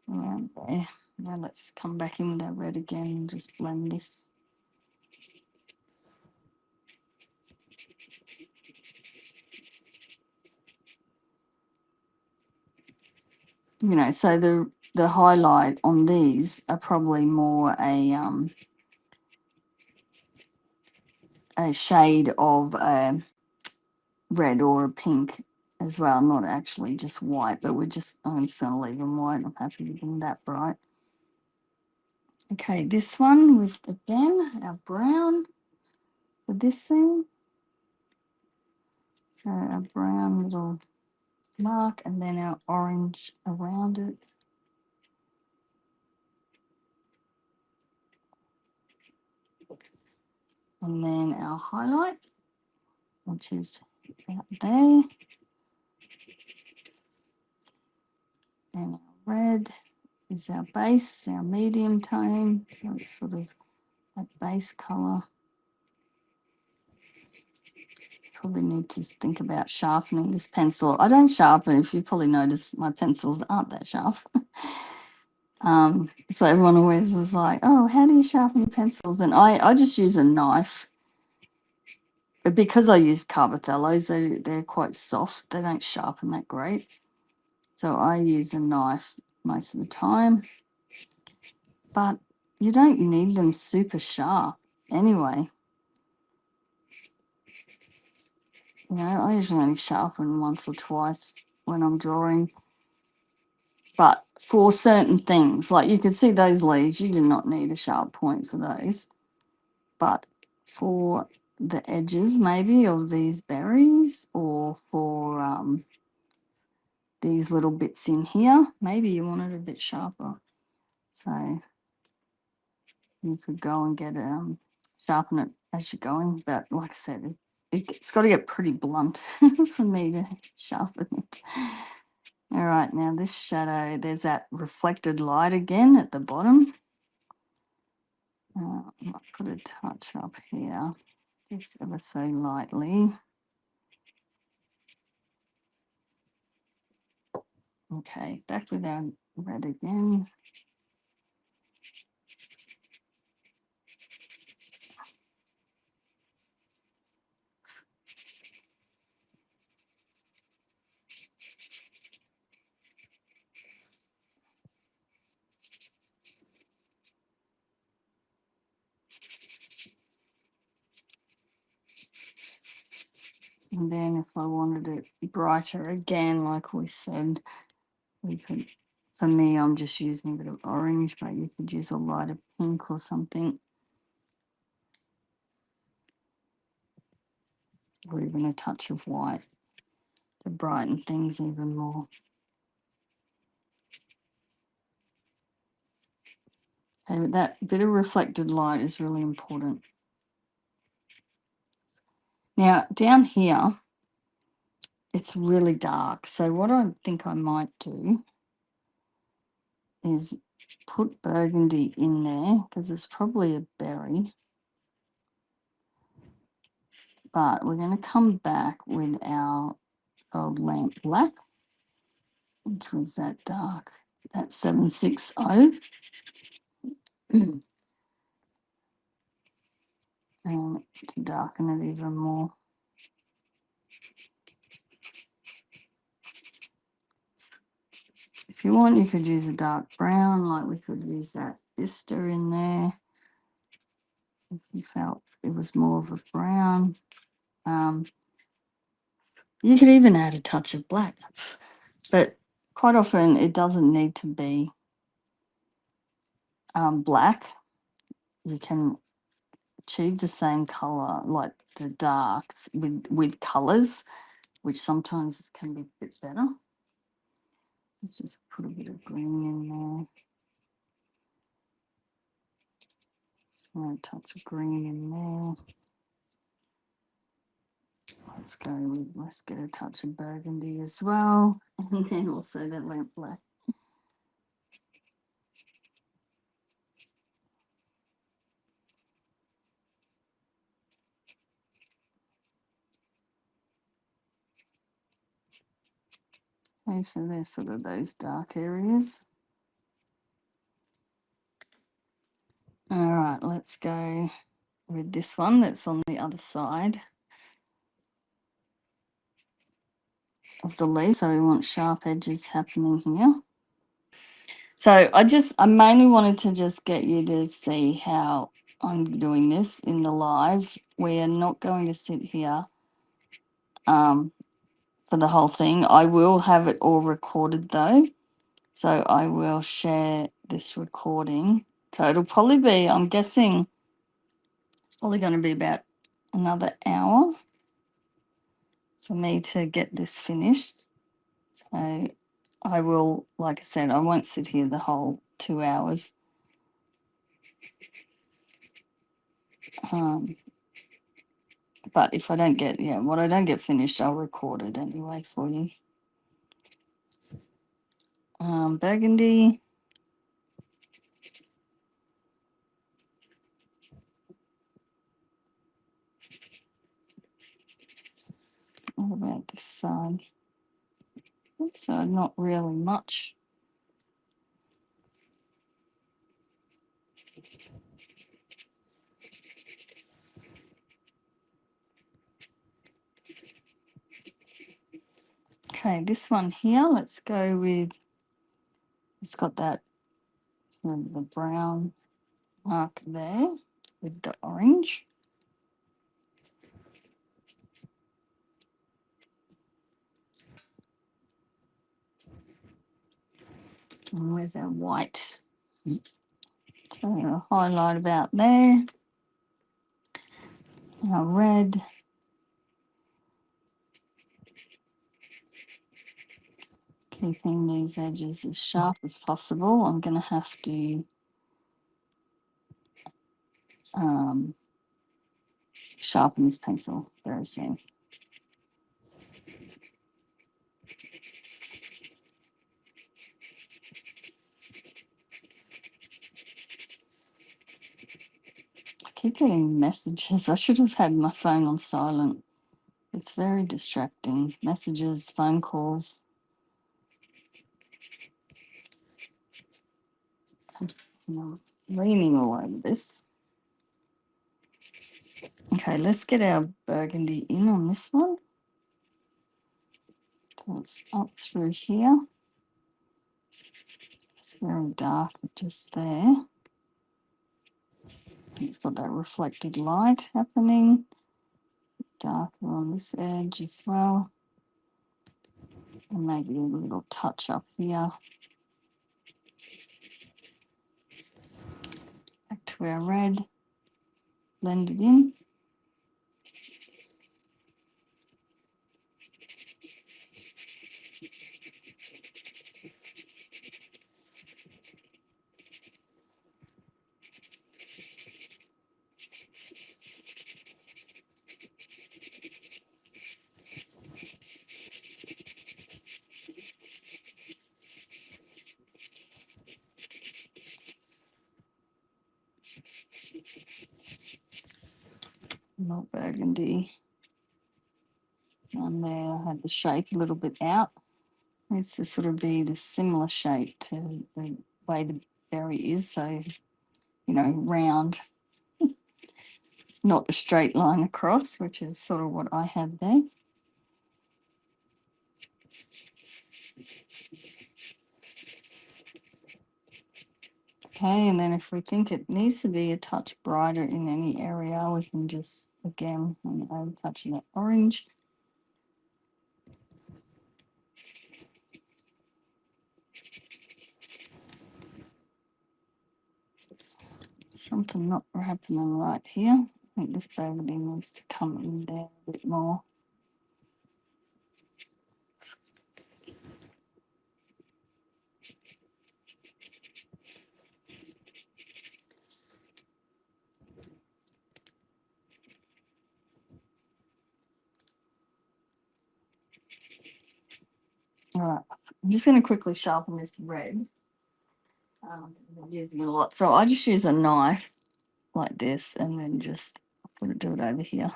around there. Now let's come back in with that red again and just blend this. You know, so the highlight on these are probably more a shade of a red or a pink as well, not actually just white, but I'm just going to leave them white. I'm happy with them that bright. Okay, this one with, again, our brown for this thing. So a brown little mark and then our orange around it. And then our highlight, which is out there. And our red is our base, our medium tone. So it's sort of that base colour. Probably need to think about sharpening this pencil. I don't sharpen. If you probably noticed, my pencils aren't that sharp. So everyone always was like, oh, how do you sharpen your pencils? And I just use a knife. But because I use carbothellos, they're quite soft. They don't sharpen that great. So I use a knife most of the time. But you don't need them super sharp anyway. You know, I usually only sharpen once or twice when I'm drawing. But for certain things, like you could see those leaves, you do not need a sharp point for those. But for the edges, maybe, of these berries, or for these little bits in here, maybe you want it a bit sharper. So you could go and get sharpen it as you're going. But like I said, it's got to get pretty blunt for me to sharpen it. All right, now this shadow, there's that reflected light again at the bottom. I might put a touch up here, just ever so lightly. Okay, back with our red again. And then if I wanted it brighter again, like we said, we could, for me, I'm just using a bit of orange, but you could use a lighter pink or something. Or even a touch of white to brighten things even more. Okay, that bit of reflected light is really important. Now, down here, it's really dark. So what I think I might do is put burgundy in there, because it's probably a berry. But we're going to come back with our old lamp black, which was that dark, that 760. And to darken it even more. If you want, you could use a dark brown, like we could use that Vista in there. If you felt it was more of a brown. You could even add a touch of black. But quite often it doesn't need to be black. You can achieve the same color, like the darks, with colors, which sometimes can be a bit better. Let's just put a bit of green in there. A touch of green in there. Let's get a touch of burgundy as well. And then also that lamp black. Okay, so there's sort of those dark areas. All right, let's go with this one that's on the other side of the leaf. So we want sharp edges happening here. So I mainly wanted to just get you to see how I'm doing this in the live. We are not going to sit here for the whole thing. I will have it all recorded though. So I will share this recording. So it'll probably be, I'm guessing, it's probably going to be about another hour for me to get this finished. So I will, like I said, I won't sit here the whole 2 hours. But if I don't get, what I don't get finished, I'll record it anyway for you. Burgundy. What about this side? This side, not really much. Okay, this one here, let's go with, it's got that sort of the brown mark there with the orange. And where's our white? So a highlight about there. Our red. Keeping these edges as sharp as possible. I'm going to have to sharpen this pencil very soon. I keep getting messages. I should have had my phone on silent. It's very distracting. Messages, phone calls. I'm leaning all over this. Okay, let's get our burgundy in on this one. So it's up through here. It's very dark just there. It's got that reflected light happening. Darker on this edge as well. And maybe a little touch up here. Back to our red. Blend it in. More burgundy. And there I had the shape a little bit out. Needs to sort of be the similar shape to the way the berry is. So, round, not a straight line across, which is sort of what I had there. Okay, and then if we think it needs to be a touch brighter in any area, we can just, again, I'm touching that orange. Something not happening right here. I think this burgundy needs to come in there a bit more. just going to quickly sharpen this red. I'm using it a lot. So I just use a knife like this and then just do it over here.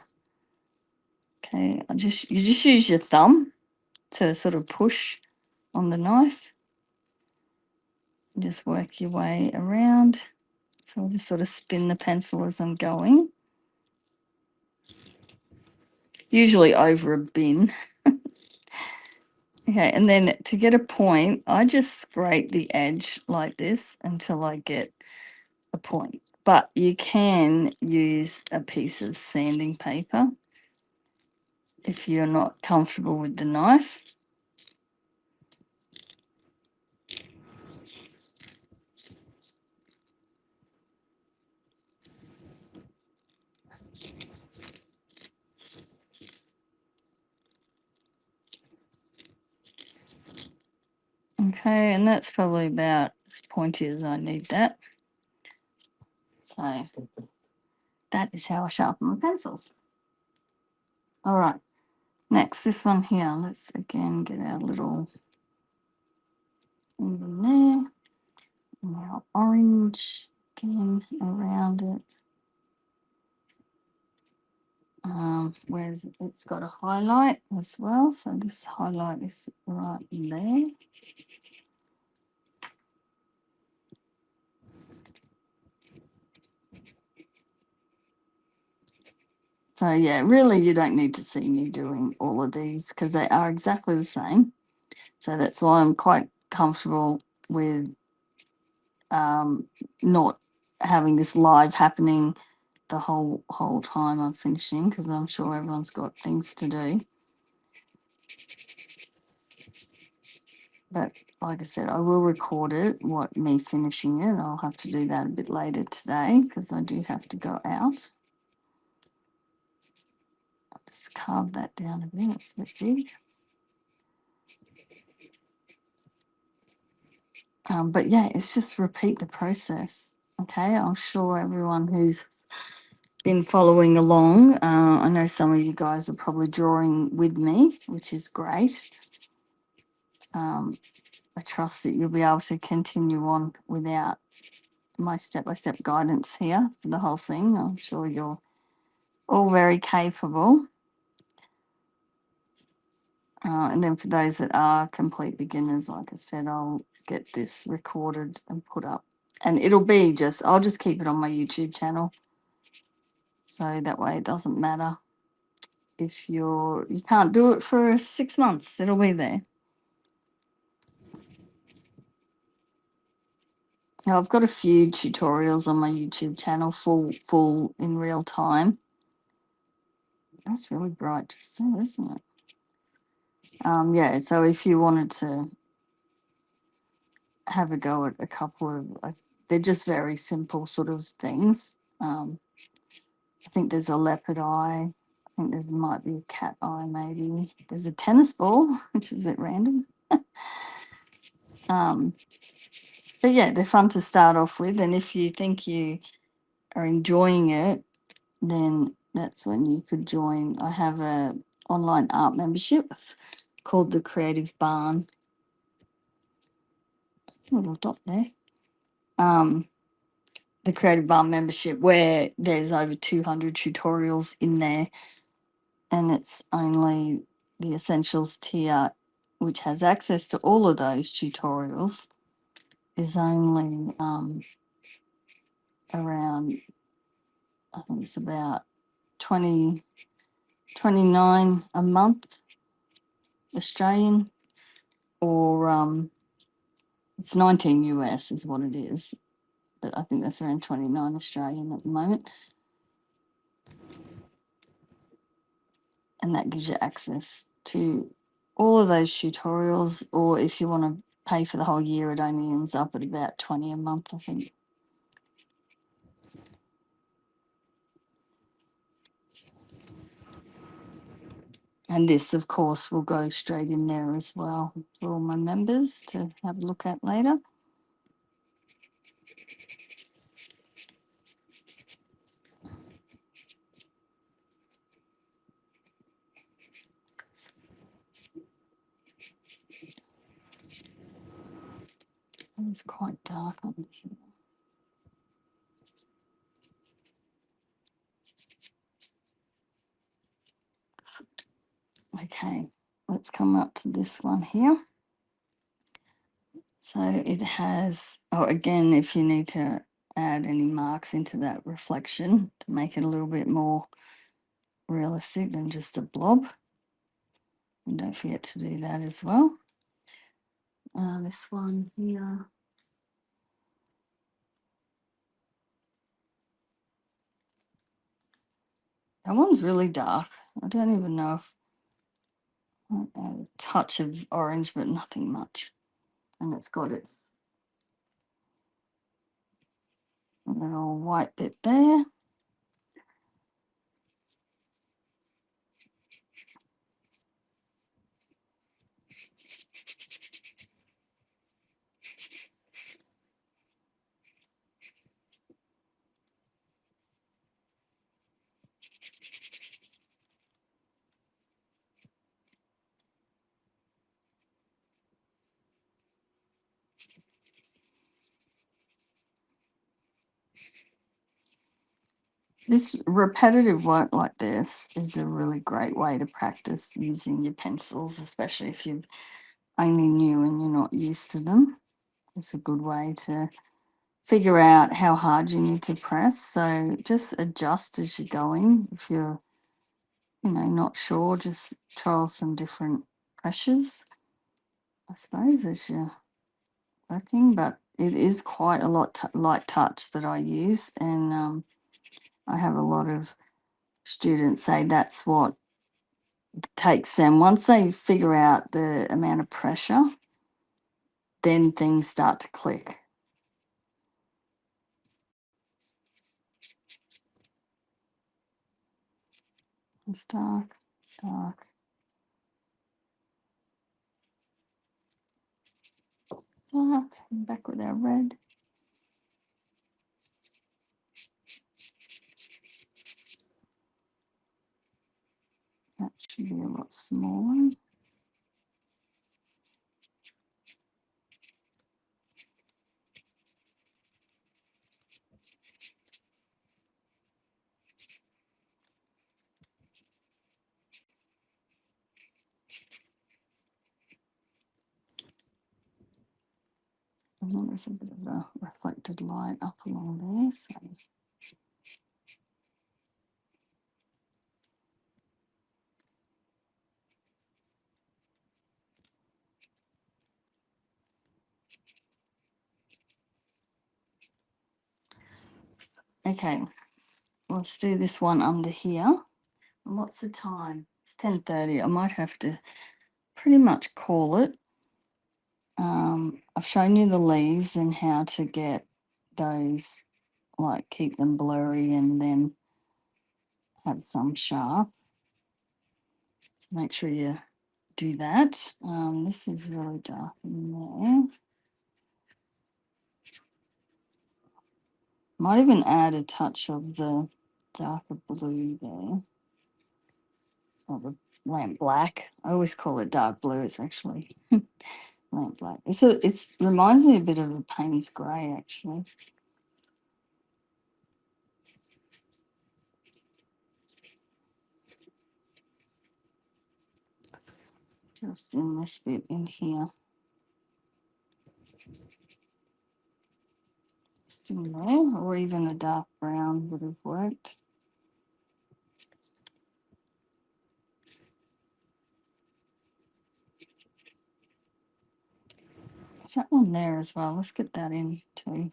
Okay, you just use your thumb to sort of push on the knife. Just work your way around. So I'll just sort of spin the pencil as I'm going. Usually over a bin. Okay, and then to get a point, I just scrape the edge like this until I get a point. But you can use a piece of sanding paper if you're not comfortable with the knife. Okay, and that's probably about as pointy as I need that. So that is how I sharpen my pencils. All right, next, this one here. Let's again get our little thing in there. Now orange again around it. Whereas it's got a highlight as well. So this highlight is right in there. So yeah, really you don't need to see me doing all of these because they are exactly the same. So that's why I'm quite comfortable with not having this live happening the whole time I'm finishing, because I'm sure everyone's got things to do. But like I said, I will record it, me finishing it. I'll have to do that a bit later today because I do have to go out. I'll just carve that down a bit. It's a bit big. But yeah, it's just repeat the process. Okay, I'm sure everyone who's been following along, I know some of you guys are probably drawing with me, which is great. I trust that you'll be able to continue on without my step-by-step guidance here for the whole thing. I'm sure you're all very capable. And then for those that are complete beginners, like I said, I'll get this recorded and put up. And it'll be I'll just keep it on my YouTube channel. So that way it doesn't matter if you can't do it for 6 months, it'll be there. Now I've got a few tutorials on my YouTube channel, full in real time. That's really bright just there, isn't it? Yeah, so if you wanted to have a go at a couple of, they're just very simple sort of things. I think there's a leopard eye. I think there might be a cat eye maybe. There's a tennis ball, which is a bit random. But yeah, they're fun to start off with. And if you think you are enjoying it, then that's when you could join. I have a online art membership called the Creative Barn. A little dot there. The Creative Barn membership, where there's over 200 tutorials in there, and it's only the Essentials tier, which has access to all of those tutorials, is only around, I think it's about 29 a month Australian, or it's 19 US is what it is, but I think that's around 29 Australian at the moment. And that gives you access to all of those tutorials, or if you want to pay for the whole year, it only ends up at about 20 a month, I think. And this, of course, will go straight in there as well for all my members to have a look at later. It's quite dark under here. Okay, let's come up to this one here. So it has, oh, again, if you need to add any marks into that reflection to make it a little bit more realistic than just a blob. And don't forget to do that as well. This one here. That one's really dark. I don't even know if a touch of orange, but nothing much. And it's got its little white bit there. This repetitive work like this is a really great way to practice using your pencils, especially if you're only new and you're not used to them. It's a good way to figure out how hard you need to press. So just adjust as you're going. If you're, not sure, just trial some different pressures, I suppose, as you're working. But it is quite a lot light touch that I use, and I have a lot of students say that's what takes them. Once they figure out the amount of pressure, then things start to click. It's dark, dark, dark. And back with our red. That should be a lot smaller. And then there's a bit of a reflected light up along there. So okay, let's do this one under here. And what's the time? It's 10:30. I might have to pretty much call it. I've shown you the leaves and how to get those, like keep them blurry and then have some sharp. So make sure you do that. This is really dark in there. Might even add a touch of the darker blue there. Or the lamp black. I always call it dark blue. It's actually lamp black. It reminds me a bit of a Payne's grey, actually. Just in this bit in here. Just in there, or even a dark brown would have worked. Is that one there as well? Let's get that in too.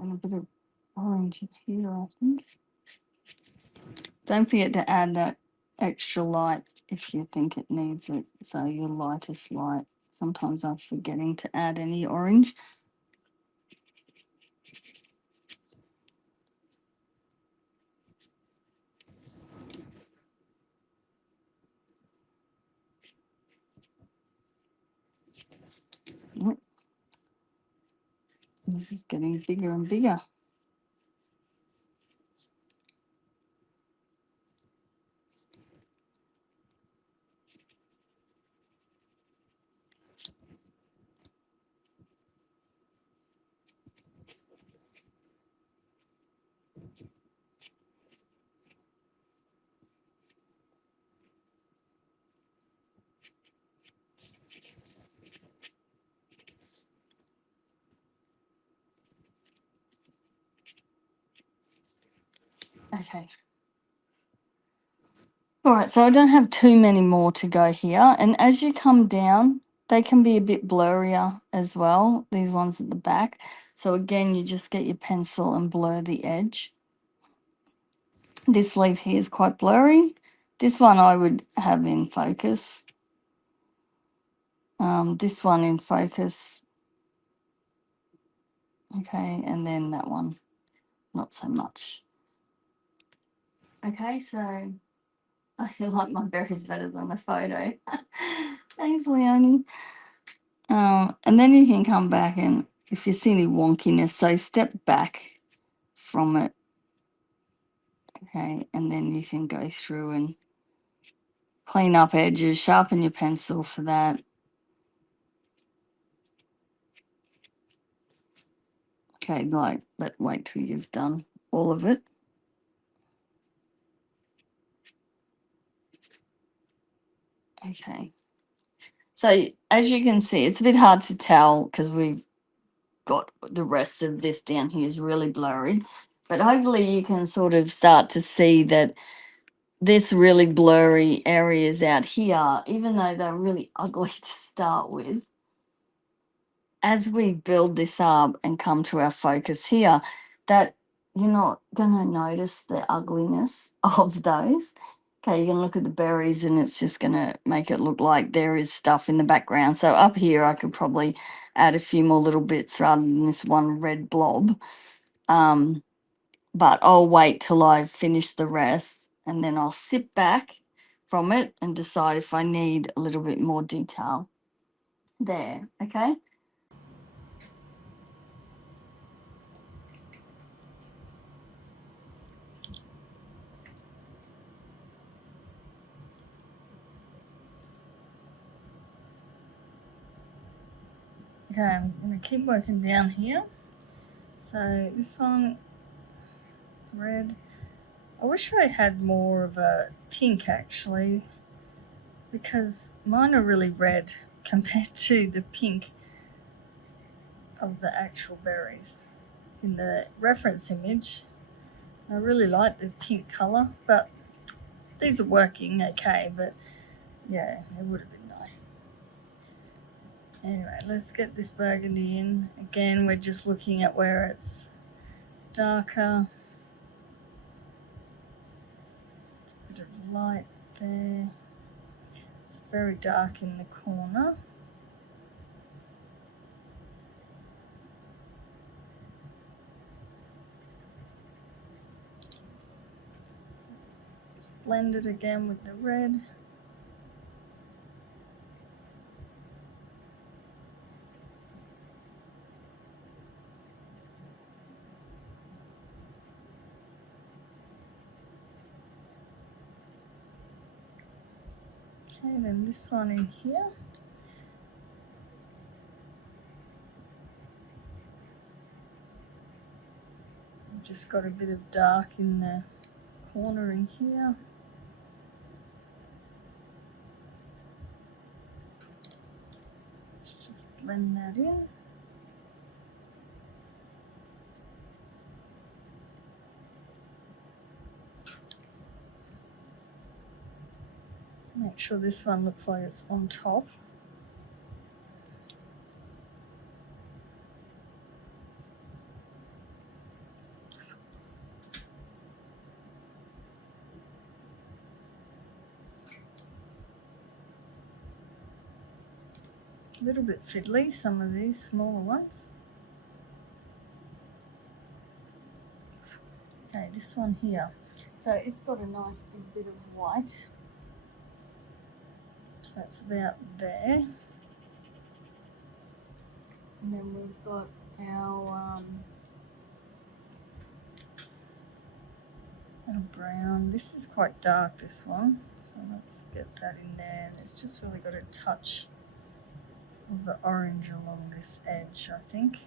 And a bit of orange in here, I think. Don't forget to add that extra light if you think it needs it. So your lightest light Sometimes I'm forgetting to add any orange. Yep. This is getting bigger and bigger. Okay. All right, so I don't have too many more to go here. And as you come down, they can be a bit blurrier as well, these ones at the back. So again, you just get your pencil and blur the edge. This leaf here is quite blurry. This one I would have in focus. This one in focus. Okay, and then that one, not so much. Okay, so I feel like my berries better than the photo. Thanks, Leonie. And then you can come back and if you see any wonkiness, so step back from it. Okay, and then you can go through and clean up edges, sharpen your pencil for that. Okay, but wait till you've done all of it. Okay. So as you can see, it's a bit hard to tell because we've got the rest of this down here is really blurry. But hopefully you can sort of start to see that this really blurry areas out here, even though they're really ugly to start with, as we build this up and come to our focus here, that you're not going to notice the ugliness of those. Okay, you're going to look at the berries and it's just going to make it look like there is stuff in the background. So up here, I could probably add a few more little bits rather than this one red blob. But I'll wait till I've finished the rest and then I'll sit back from it and decide if I need a little bit more detail there, okay? Okay, I'm going to keep working down here. So this one is red. I wish I had more of a pink actually, because mine are really red compared to the pink of the actual berries in the reference image. I really like the pink colour, but these are working okay, but yeah, it would have been nice. Anyway, let's get this burgundy in. Again, we're just looking at where it's darker. A bit of light there. It's very dark in the corner. Let's blend it again with the red. Okay, then this one in here. I've just got a bit of dark in the corner in here. Let's just blend that in. Make sure this one looks like it's on top. A little bit fiddly, some of these smaller ones. Okay, this one here. So it's got a nice big bit of white. So that's about there. And then we've got our little brown. This is quite dark, this one. So let's get that in there. And it's just really got a touch of the orange along this edge, I think.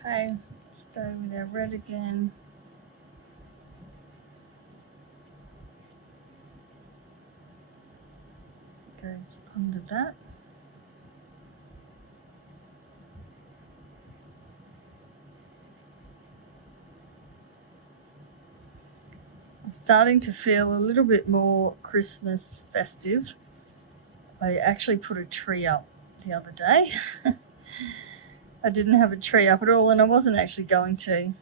Okay, let's go with our red again. Goes under that. I'm starting to feel a little bit more Christmas festive. I actually put a tree up the other day. I didn't have a tree up at all, and I wasn't actually going to.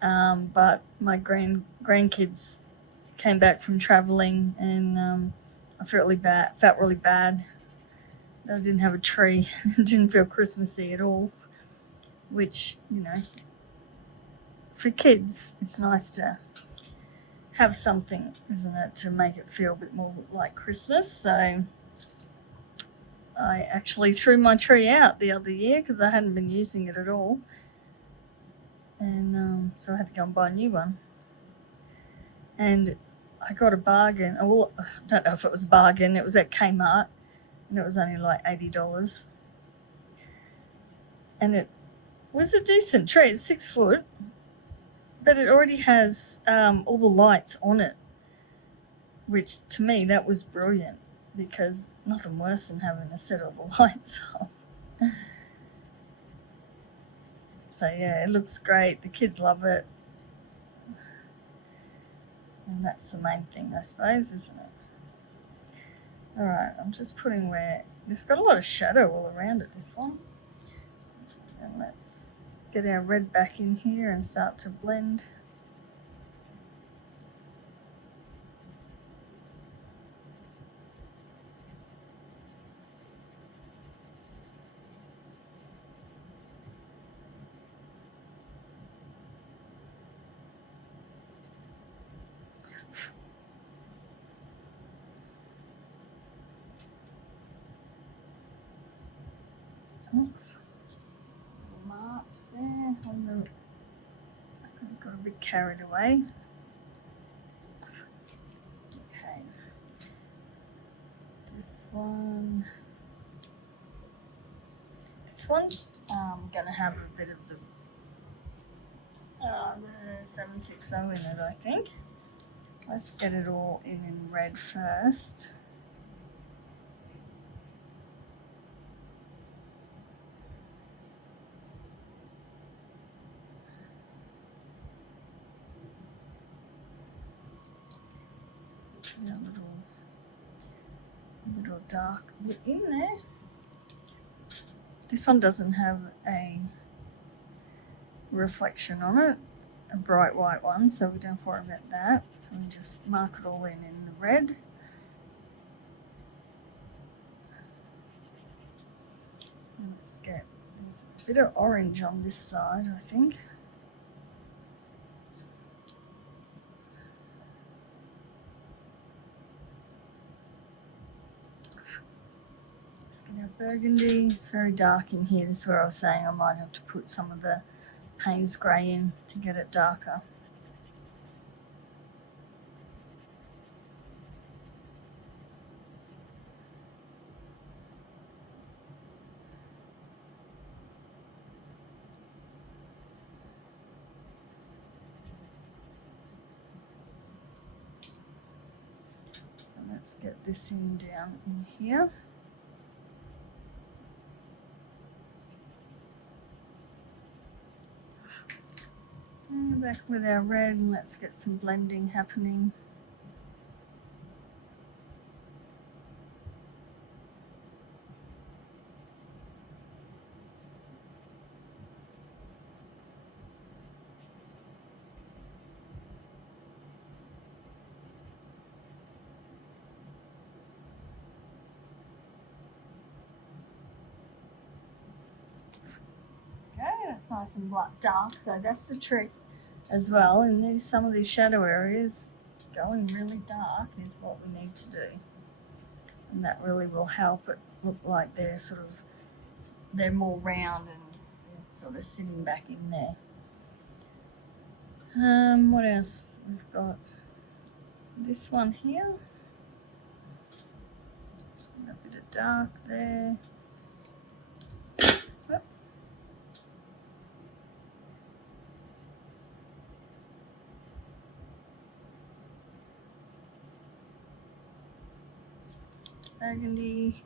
But my grandkids came back from traveling, and I felt really bad that I didn't have a tree. It didn't feel Christmassy at all, which, you know, for kids, it's nice to have something, isn't it, to make it feel a bit more like Christmas. So I actually threw my tree out the other year because I hadn't been using it at all. And so I had to go and buy a new one. And I got a bargain. Well, I don't know if it was a bargain. It was at Kmart, and it was only like $80. And it was a decent tree. It's 6 foot, but it already has all the lights on it, which to me, that was brilliant, because nothing worse than having to set all the lights off. So yeah, it looks great. The kids love it. And that's the main thing, I suppose, isn't it? Alright, I'm just putting where... It's got a lot of shadow all around it, this one. And let's get our red back in here and start to blend. Marks there on the... I think I got a bit carried away. Okay. This one's going to have a bit of the 760 in it, I think. Let's get it all in red first. A little dark bit in there. This one doesn't have a reflection on it, a bright white one, so we don't have to worry about that. So we just mark it all in the red. And let's get, there's a bit of orange on this side, I think. Burgundy. It's very dark in here. This is where I was saying I might have to put some of the Payne's grey in to get it darker. So let's get this in down in here. Back with our red, and let's get some blending happening. there. It's nice and dark, so that's the trick as well. And there's some of these shadow areas going really dark is what we need to do. And that really will help it look like they're more round and they're sort of sitting back in there. What else? We've got this one here. A bit of dark there. Oop. Burgundy.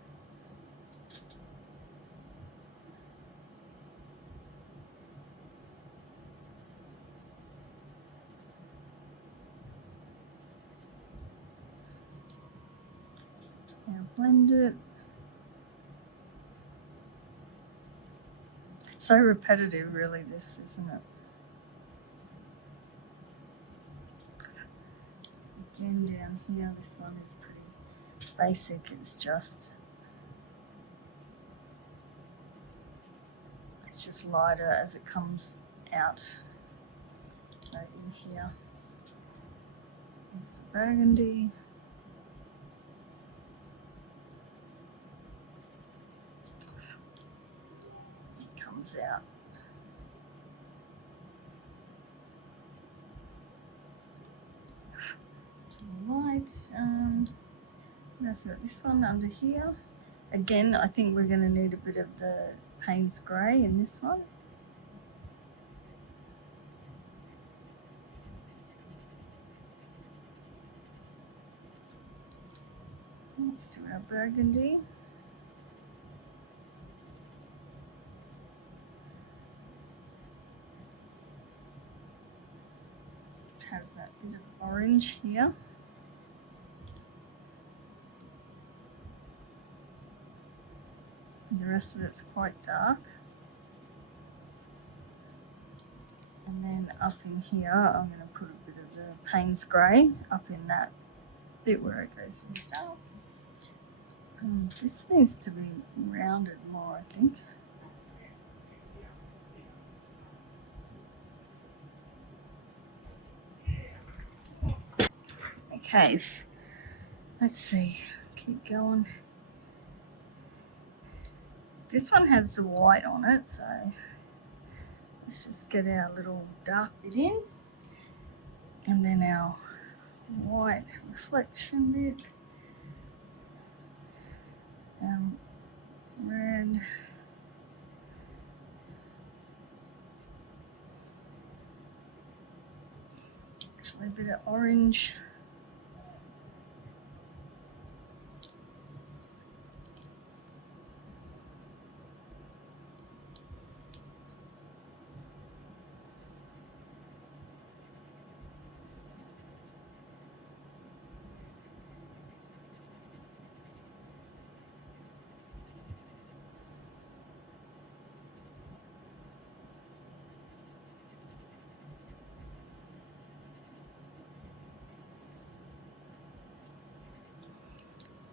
Now blend it. It's so repetitive, really, this, isn't it? Again, down here, this one is pretty basic. It's just lighter as it comes out. So in here is the burgundy. It comes out. Light. That's this one under here. Again, I think we're going to need a bit of the Payne's grey in this one. Let's do our burgundy. It has that bit of orange here. The rest of it's quite dark. And then up in here, I'm going to put a bit of the Payne's grey up in that bit where it goes from dark. This needs to be rounded more, I think. Okay, let's see, keep going. This one has the white on it, so let's just get our little dark bit in. And then our white reflection bit. Red. Actually a bit of orange.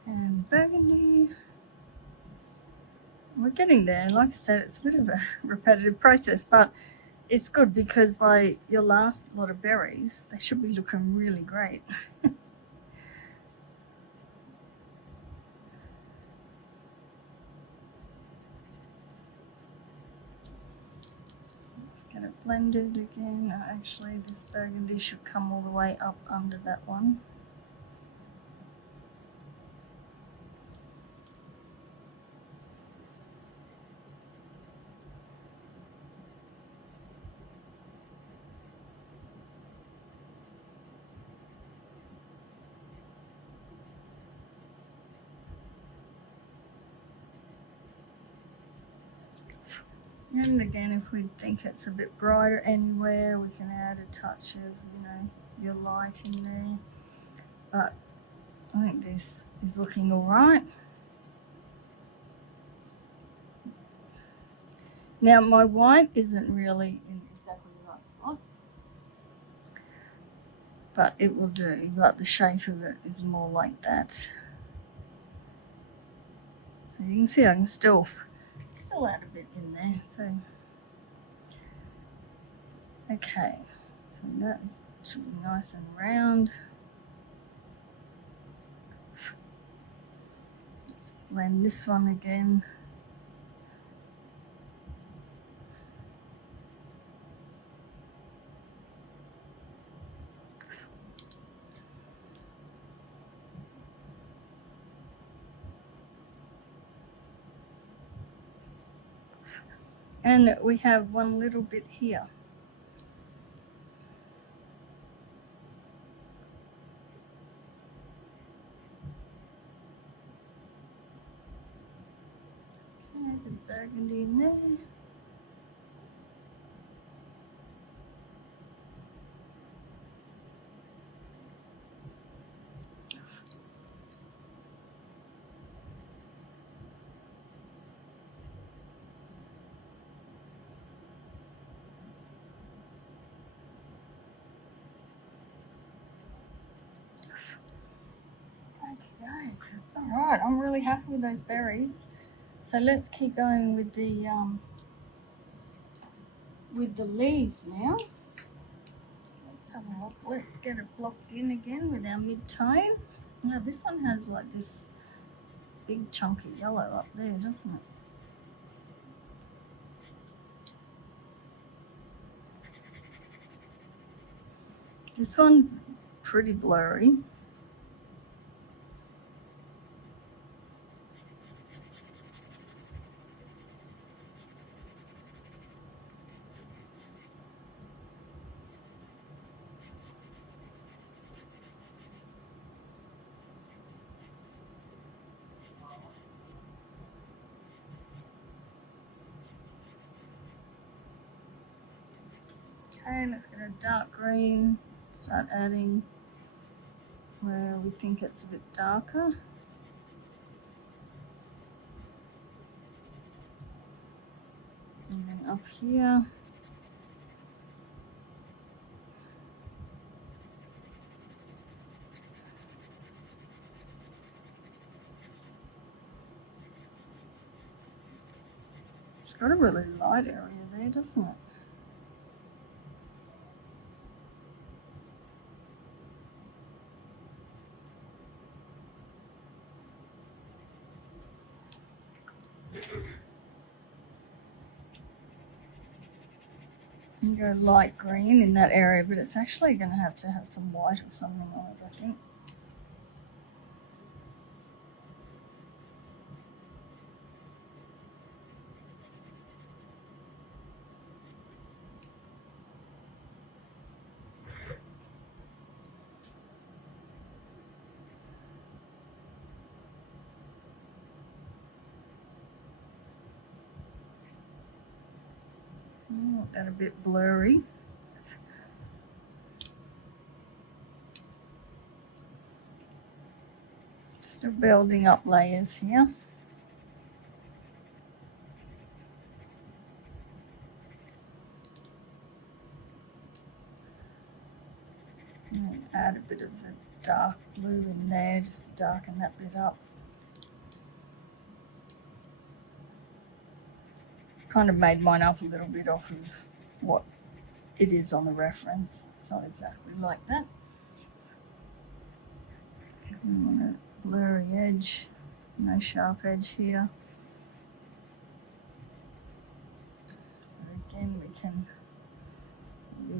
And burgundy. We're getting there. Like I said, it's a bit of a repetitive process, but it's good because by your last lot of berries, they should be looking really great. Let's get it blended again. Actually, this burgundy should come all the way up under that one. And again, if we think it's a bit brighter anywhere, we can add a touch of, your light in there. But I think this is looking all right. Now, my white isn't really in exactly the right spot, but it will do. But the shape of it is more like that. So you can see I can still add a bit in there. So Okay, so that should be nice and round. Let's blend this one again. And we have one little bit here. Okay, a bit of burgundy in there. Okay. All right, I'm really happy with those berries. So let's keep going with the leaves now. Let's have a look. Let's get it blocked in again with our mid-tone. Now this one has like this big chunky yellow up there, doesn't it? This one's pretty blurry. Okay, let's get a dark green, start adding where we think it's a bit darker. And then up here. It's got a really light area there, doesn't it? And go light green in that area, but it's actually going to have some white or something on it, I think. That a bit blurry. Still building up layers here. And add a bit of the dark blue in there, just to darken that bit up. Kind of made mine up a little bit off of what it is on the reference. It's not exactly like that. I want a blurry edge, no sharp edge here. So again, we can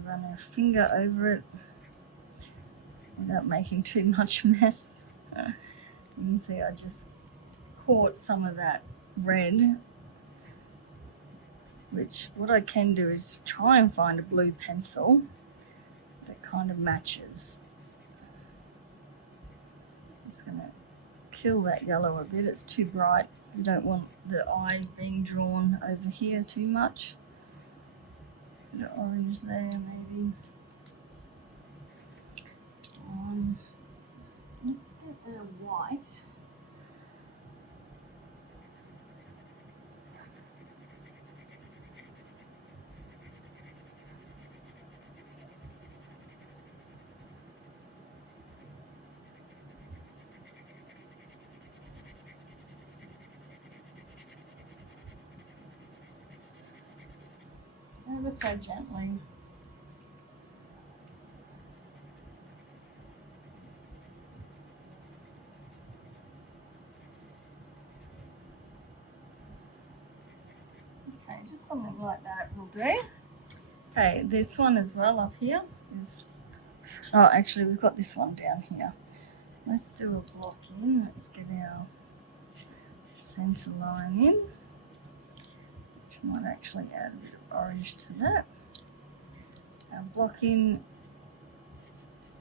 run our finger over it without making too much mess. You can see I just caught some of that red, which what I can do is try and find a blue pencil that kind of matches. I'm just going to kill that yellow a bit. It's too bright. You don't want the eye being drawn over here too much. Bit of orange there maybe. Let's get a bit of white. Ever so gently just something like that will do. Okay, this one as well up here is, oh, actually we've got this one down here. Let's do a block in. Let's get our center line in, which might actually add a bit of orange to that. Our block in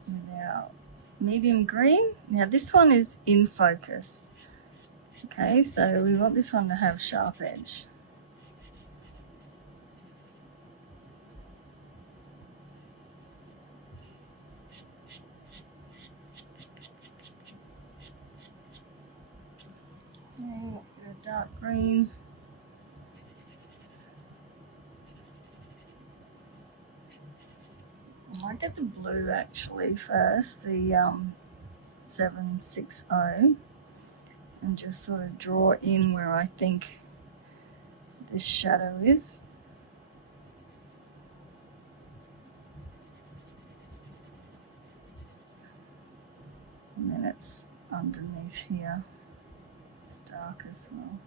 with our medium green. Now this one is in focus. Okay, so we want this one to have sharp edge. Okay, let's get a dark green. I might get the blue actually first, the 760, and just sort of draw in where I think this shadow is. And then it's underneath here. It's dark as well.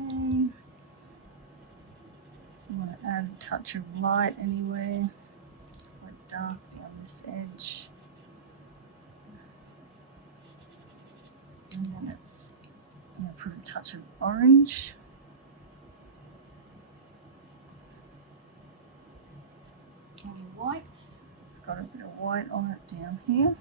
I want to add a touch of light anywhere. It's quite dark down this edge. And then I'm going to put a touch of orange. And white. It's got a bit of white on it down here.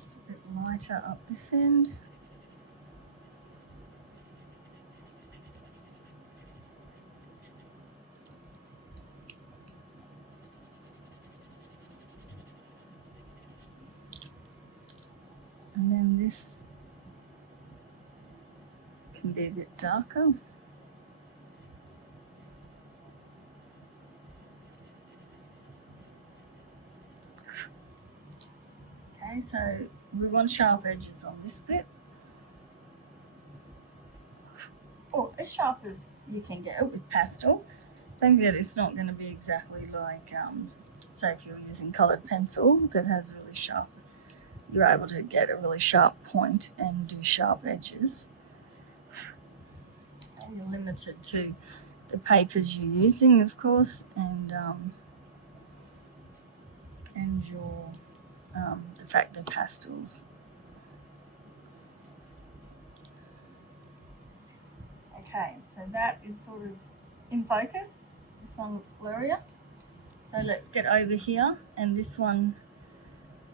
It's a bit lighter up this end. And then this can be a bit darker. Okay, so we want sharp edges on this bit. Or as sharp as you can get it with pastel. Don't forget it's not going to be exactly like, say if you're using coloured pencil that has really sharp, you're able to get a really sharp point and do sharp edges. Okay, you're limited to the papers you're using, of course, and your the fact they're pastels. Okay, so that is sort of in focus. This one looks blurrier. So let's get over here, and this one,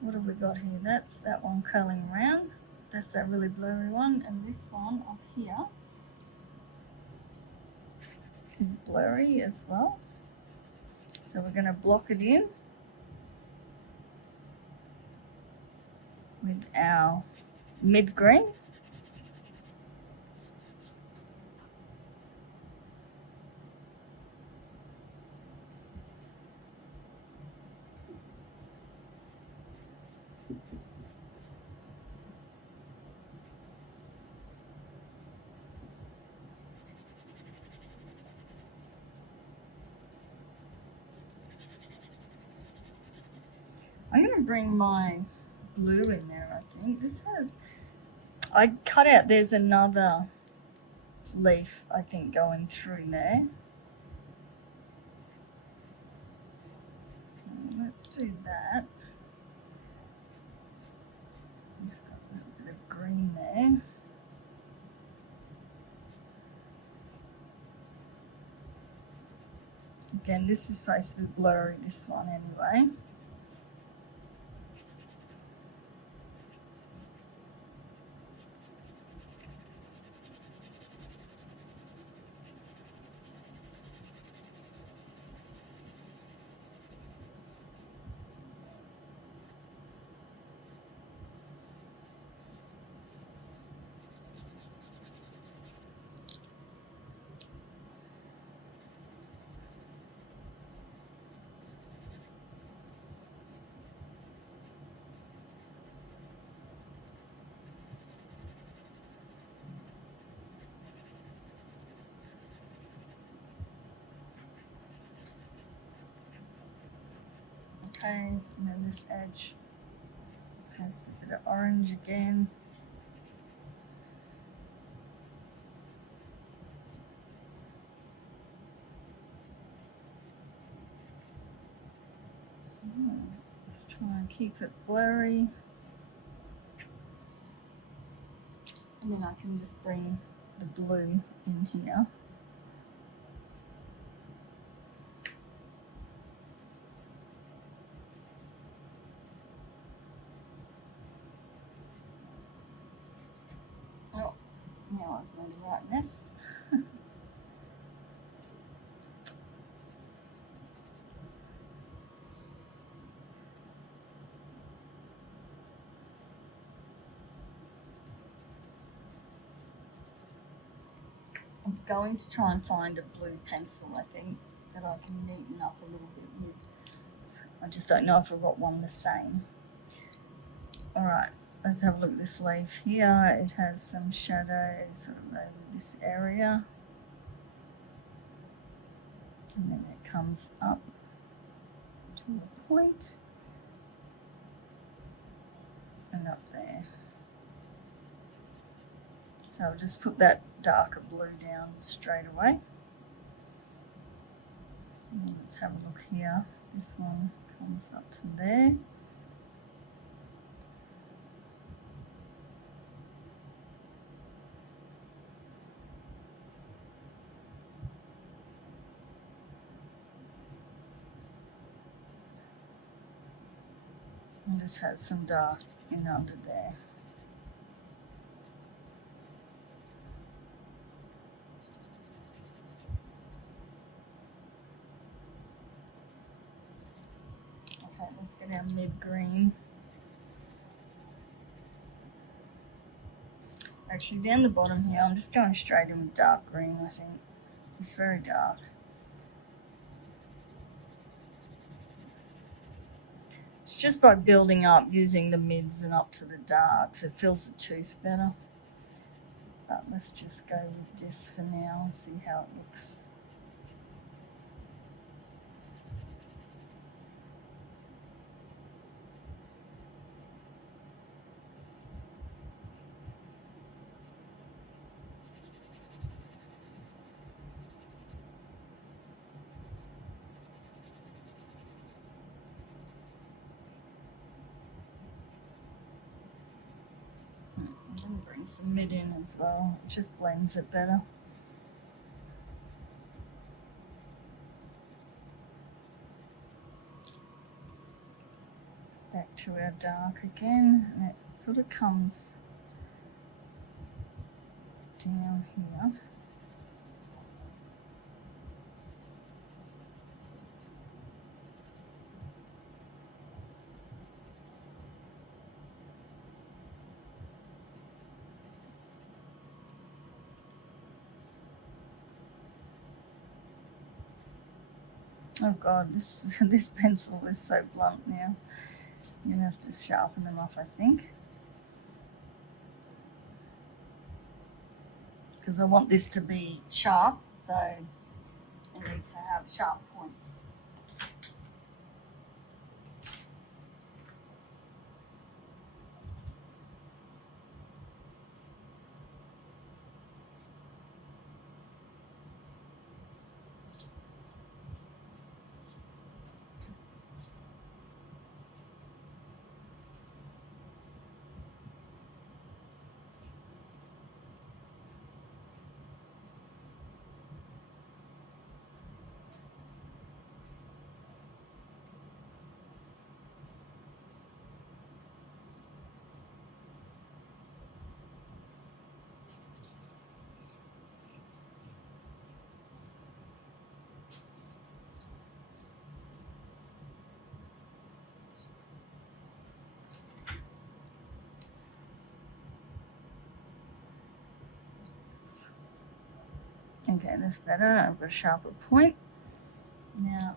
what have we got here? That's that one curling around. That's that really blurry one, and this one up here is blurry as well. So we're going to block it in with our mid green. I'm going to bring my blue in there, I think. This has, I cut out, there's another leaf, I think, going through there. So let's do that. It's got a little bit of green there. Again, this is supposed to be blurry, this one anyway. Okay, and then this edge has a bit of orange again. Just try and keep it blurry. And then I can just bring the blue in here. Oh, now I've made a right mess. I'm going to try and find a blue pencil, I think, that I can neaten up a little bit with. I just don't know if I've got one the same. Alright, let's have a look at this leaf here. It has some shadow sort of over this area. And then it comes up to a point and up there. So I'll just put that darker blue down straight away. And let's have a look here. This one comes up to there. And this has some dark in under there. Okay, let's get our mid-green. Actually, down the bottom here, I'm just going straight in with dark green, I think. It's very dark. It's just by building up, using the mids and up to the darks, it fills the tooth better. But let's just go with this for now and see how it looks. I'm going to bring some mid in as well. It just blends it better. Back to our dark again, and it sort of comes down here. Oh god, this pencil is so blunt now. You're gonna have to sharpen them up, I think. Because I want this to be sharp, so I need to have sharp points. Okay, that's better. I've got a sharper point. Now,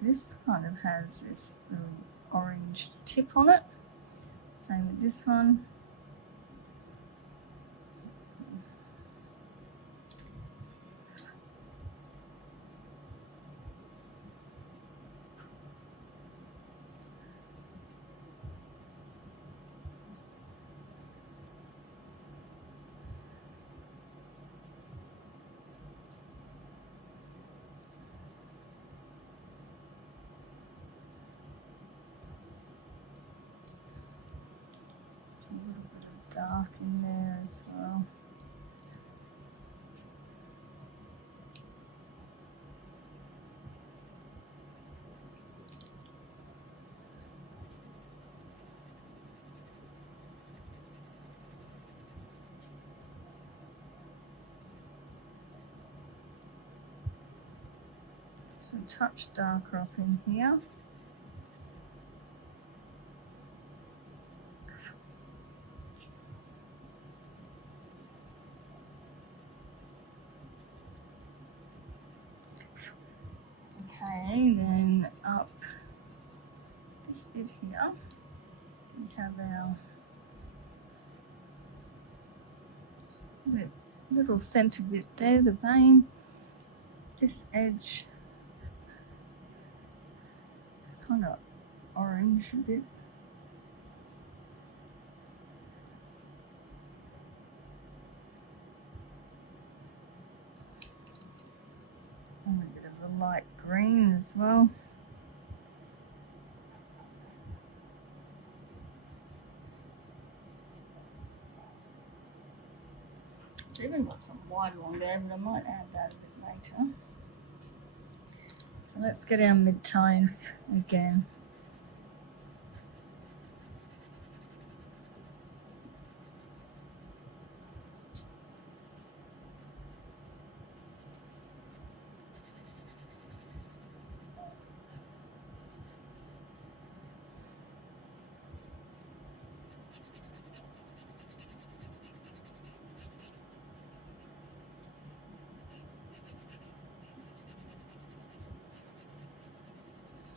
this kind of has this little orange tip on it. Same with this one. There's a little bit of dark in there as well. So a touch darker up in here. Okay, then up this bit here, we have our little centre bit there, the vein. This edge is kind of orange a bit. And a bit of a light green as well. It's even got some white along there, but I might add that a bit later. So let's get our mid-tone again.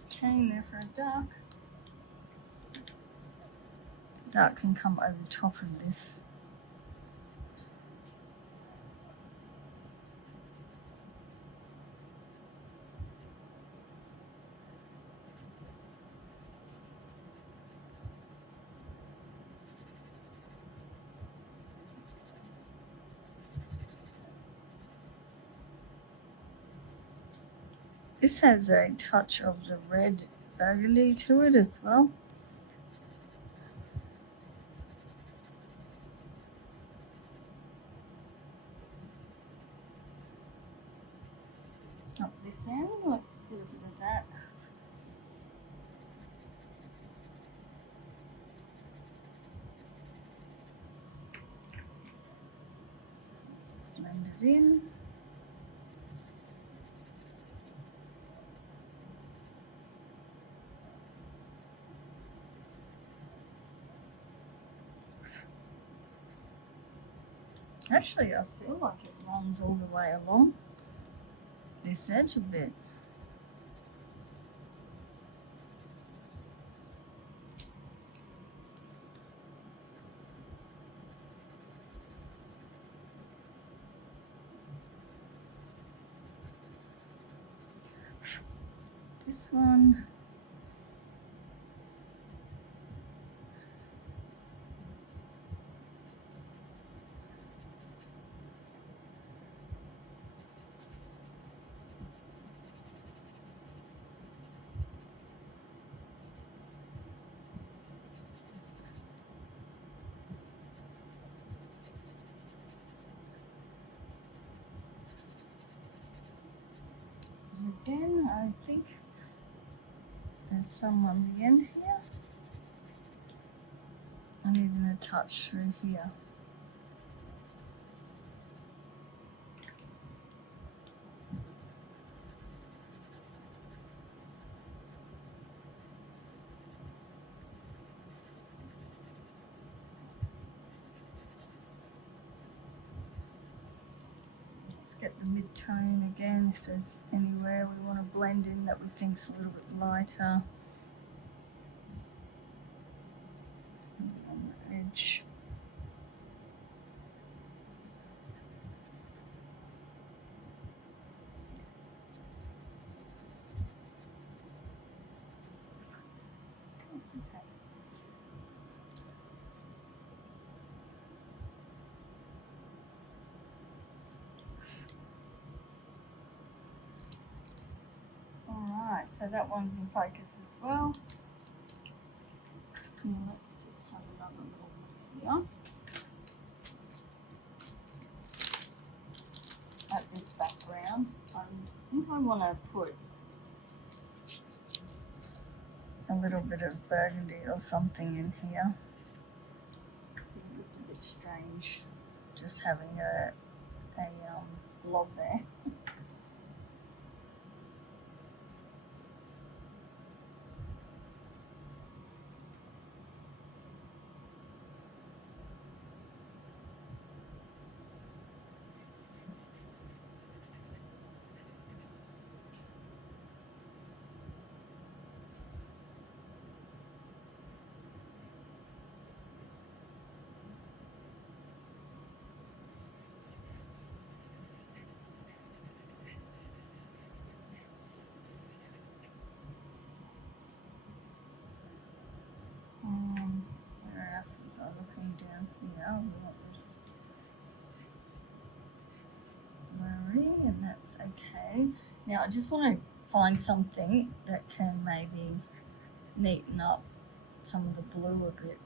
Chain there for a dark. Dark can come over the top of this. This has a touch of the red burgundy to it as well. Up this end, let's get a bit of that. Let's blend it in. Actually, I feel like it runs all the way along this edge a bit. This one. Again, I think there's some on the end here, and even a touch through here. Let's get the mid-tone again if there's anywhere we want to blend in that we think's a little bit lighter. On the edge. Okay. Alright, so that one's in focus as well. Now let's just have another little look here at this background. I think I want to put a little bit of burgundy or something in here. It looked a bit strange just having a blob there. Where else was I looking down here? We want this blurry, and that's okay. Now I just want to find something that can maybe neaten up some of the blue a bit.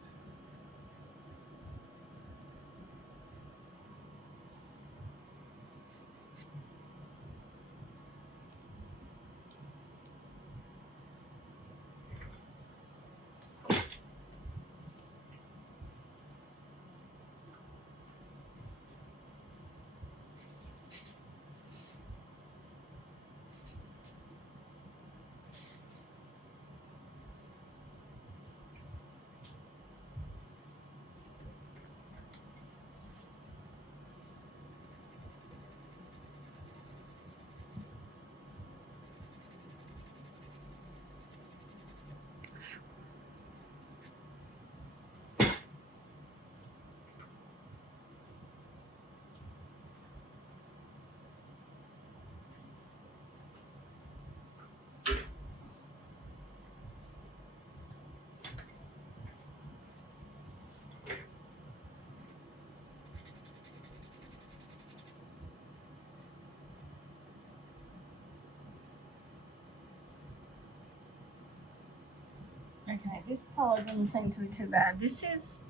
Okay, this colour doesn't seem to be too bad. This is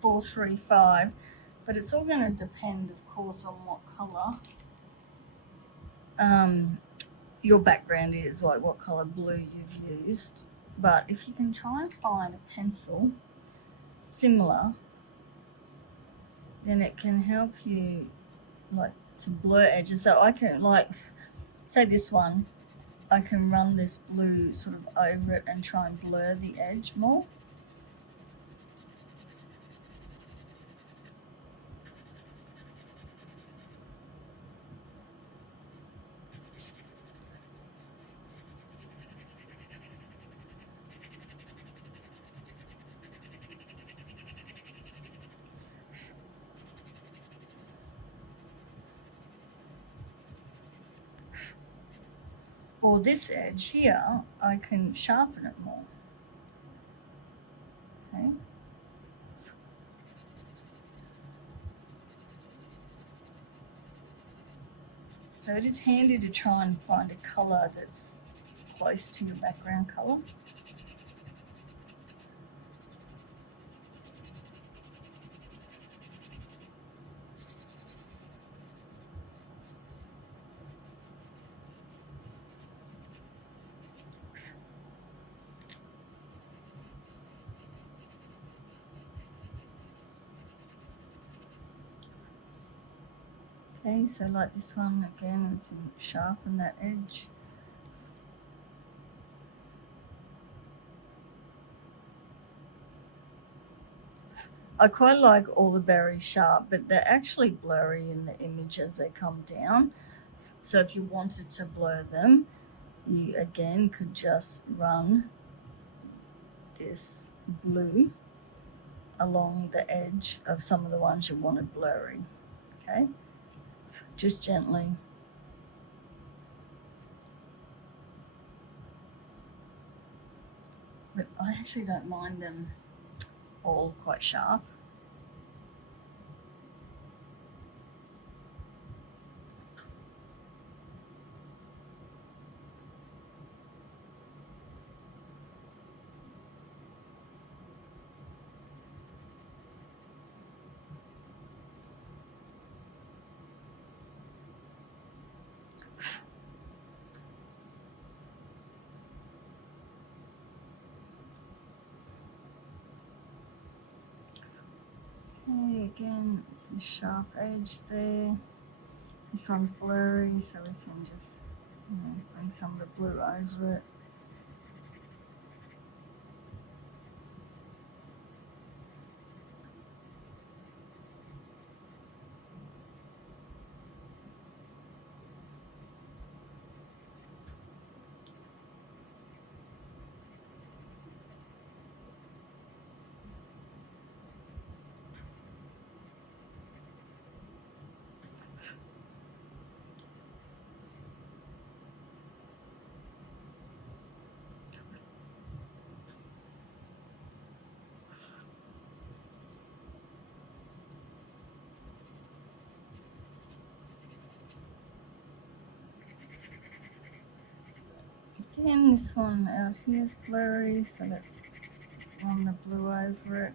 435, but it's all going to depend, of course, on what colour your background is, like what colour blue you've used. But if you can try and find a pencil similar, then it can help you like to blur edges. So I can, like, say this one, I can run this blue sort of over it and try and blur the edge more. Or this edge here, I can sharpen it more. Okay. So it is handy to try and find a colour that's close to your background colour. Okay, so like this one again, we can sharpen that edge. I quite like all the berries sharp, but they're actually blurry in the image as they come down. So if you wanted to blur them, you again could just run this blue along the edge of some of the ones you wanted blurry. Okay, just gently. But I actually don't mind them all quite sharp. Okay, again, it's a sharp edge there. This one's blurry, so we can just bring some of the blue over it. Again, this one out here is blurry, so let's run the blue over it.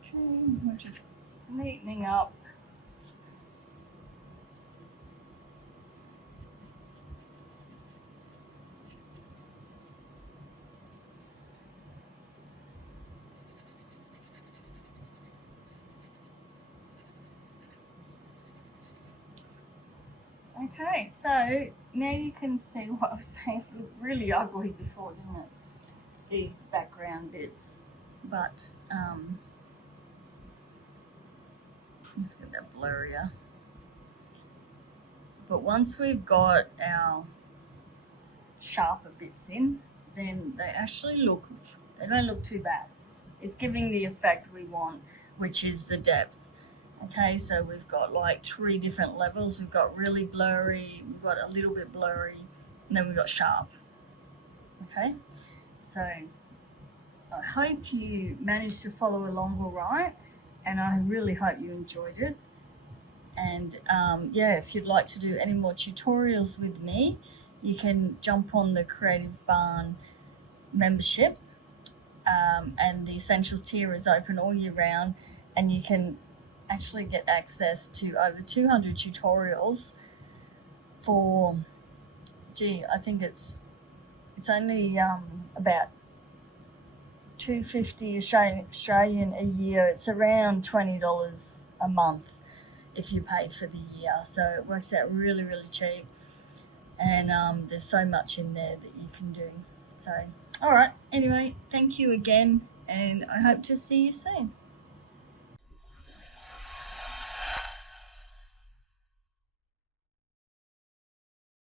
Okay, we're just neatening up. Okay, so now you can see what I was saying. It looked really ugly before, didn't it? These background bits, but let's get that blurrier. But once we've got our sharper bits in, then they don't look too bad. It's giving the effect we want, which is the depth. Okay, so we've got like 3 different levels. We've got really blurry, we've got a little bit blurry, and then we've got sharp. Okay, so I hope you managed to follow along all right, and I really hope you enjoyed it. And yeah, if you'd like to do any more tutorials with me, you can jump on the Creative Barn membership, and the Essentials tier is open all year round, and you can actually get access to over 200 tutorials for, I think it's only about $250 Australian a year. It's around $20 a month if you pay for the year, so it works out really, really cheap, and there's so much in there that you can do. So all right, anyway, thank you again, and I hope to see you soon.